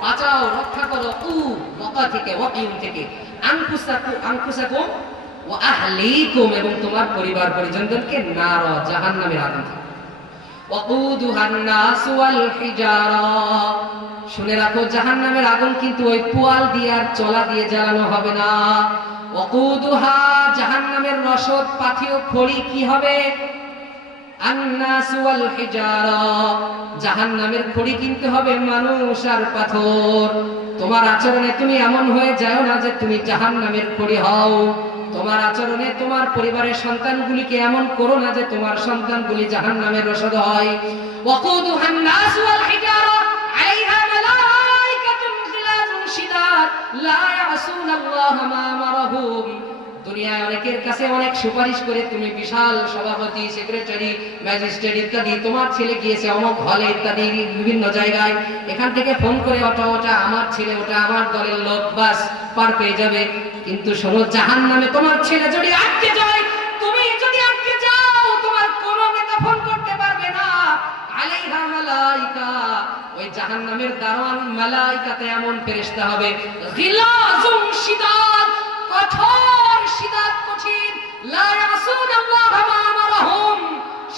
বাঁচাও, রক্ষা করো, কু ওয়াকা থেকে, ওয়াকিউম থেকে, আনফুসাকুম ওয়া আহলিকুম, এবং তোমার পরিবার পরিজনদেরকে নারা, জাহান্নামের আগুন থেকে। ওয়াকুদুহান নাস ওয়াল হিজারা, শুনে রাখো জাহান্নামের আগুন কিন্তু ওই পোয়াল দিয়ে আর চলা দিয়ে জ্বালানো হবে না। ওয়াকুদুহা, জাহান্নামের রসদ, পাথিও, খড়ি কি হবে? আন-নাস ওয়াল হিজারা, জাহান্নামের খড়ি কিনতে হবে মানুষ আর পাথর। তোমার আচরণে তুমি এমন হয়ে যাও না যে তুমি জাহান্নামের খড়ি হও। তোমার আচরণে তোমার পরিবারের সন্তানগুলিকে এমন করো না যে তোমার সন্তানগুলি জাহান্নামের রসদ হয়। ওয়াকুদুহান নাস ওয়াল হিজারা আলাইহা মালাইকাতুন গিলাযুন শিদাদ লা ইয়াসুনাল্লাহা মা আমারাহুম। দুনিয়ায় অনেকের কাছে অনেক সুপারিশ করে তুমি বিশাল সভাপতি, সেক্রেটারি, ম্যাজিস্ট্রেট ইত্যাদি, তোমার ছেলে গিয়েছে অমুক হলে ইত্যাদি বিভিন্ন জায়গায়, এখান থেকে ফোন করে ওটা আমার ছেলে, ওটা আমার দলের লোক, বাস পার পেয়ে যাবে। কিন্তু শোনো, জাহান্নামে তোমার ছেলে যদি আটকে যায়, তুমি যদি আটকে যাও, তোমার কোনো নেতা ফোন করতে পারবে না। আলাইহা মালাইকা, ওই জাহান্নামের দারোয়ান মালাইকাতে এমন ফেরেশতা হবে, গিলাযুন শিদাদ, কঠোর, শিদাত, কঠিন, লা ইয়াসুনাল্লাহা মা আমারাহুম,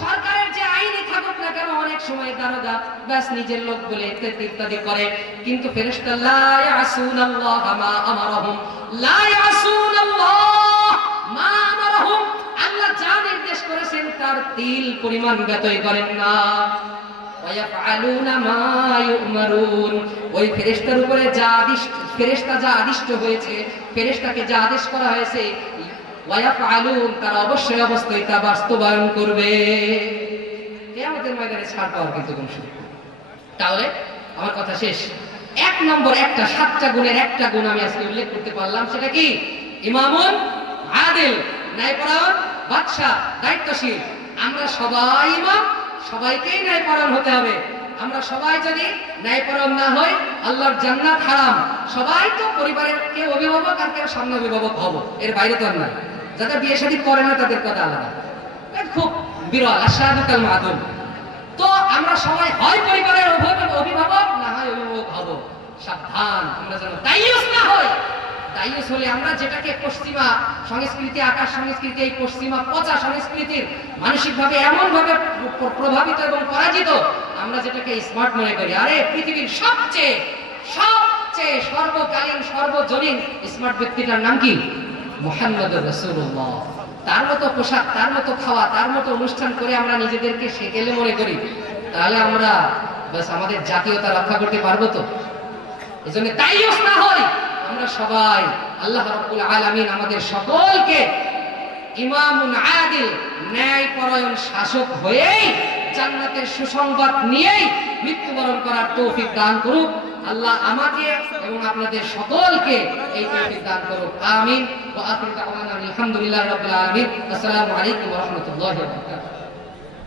সরকারের যে আইনই থাকুক না কেন অনেক সময় দারোগা ব্যাস নিজের লোক বলে ইত্যাদি ইত্যাদি করে, কিন্তু ফেরেশতা লা ইয়াসুনাল্লাহ মা আমারহুম, লা ইয়াসুনাল্লাহ মা আমারহুম, আল্লাহ যা নির্দেশ করেছেন তার তিল পরিমাণ ব্যতয় করেন না। ওয়ায়াফআলুনা মা ইউমারুন, ওই ফেরেশতার উপরে যা আদেশ, ফেরেশতা যা আদিষ্ট হয়েছে, ফেরেশতাকে যা আদেশ করা হয়েছে, ওয়ায়াফআলুন, তারা অবশ্যই অবশ্যই তা বাস্তবায়ন করবে। কিয়ামতের ময়দানে ছাড় পাওয়ার কিন্তু কোনো সুযোগ নেই। তাহলে আমার কথা শেষ। এক নম্বর, একটা 7টা গুণের একটা গুণ আমি আজকে উল্লেখ করতে পারলাম, সেটা কি? ইমামুন আদিল, ন্যায়পরায়ণ বাদশা, দায়িত্বশীল। আমরা সবাই ইমাম, সবাইকেই ন্যায়পরায়ণ হতে হবে। আমরা সবাই যদি ন্যায়পরায়ণ না হই, আল্লাহর জান্নাত হারাম। সবাই তো পরিবারের কেউ অভিভাবক আর কেউ সামনে অভিভাবক হব, এর বাইরে তো আর না। যারা বিয়ে শাদী করে না তাদের কথা আলাদা, খুব বিরল, আশাদুকাল মাদুম। তো আমরা সবাই হয় পরিবারের অভিভাবক, না হয় অভিভাবক হব। সাবধান আমরা যেন দায়ুস না হই। দায়ুস হলে আমরা যেটাকে পশ্চিমা সংস্কৃতি, আকাশ সংস্কৃতি, এই পশ্চিমা পচা সংস্কৃতির মানসিকভাবে এমন ভাবে প্রভাবিত এবং পরাজিত, আমরা যেটাকে স্মার্ট মনে করি। আরে পৃথিবীর সবচেয়ে সবচেয়ে সর্বকালীন সর্বজনীন স্মার্ট ব্যক্তিটার নাম কি? মুহাম্মদুর রাসূলুল্লাহ। তার মতো পোশাক, তার মতো খাওয়া, তার মতো অনুষ্ঠান করে আমরা নিজেদেরকে সেকেলে মনে করি, তাহলে আমরা বাস আমাদের জাতীয়তা রক্ষা করতে পারবো তো? এজন্য দায়ুস না হই। আমরা সবাই, আল্লাহ রাব্বুল আলামিন আমাদের সকলকে ইমামুন আদিল, ন্যায়পরায়ণ শাসক হয়েই জান্নাতের সুসংবাদ নিয়েই মৃত্যুবরণ করার তৌফিক দান করুক। আল্লাহ আমাকে এবং আপনাদের সকলকে এই তৌফিক দান করুক। আমিন। ওয়া আখিরু দাওয়ানা আলহামদুলিল্লাহি রাব্বিল আলামিন। আসসালামু আলাইকুম ওয়া রাহমাতুল্লাহি ওয়া বারাকাতুহু।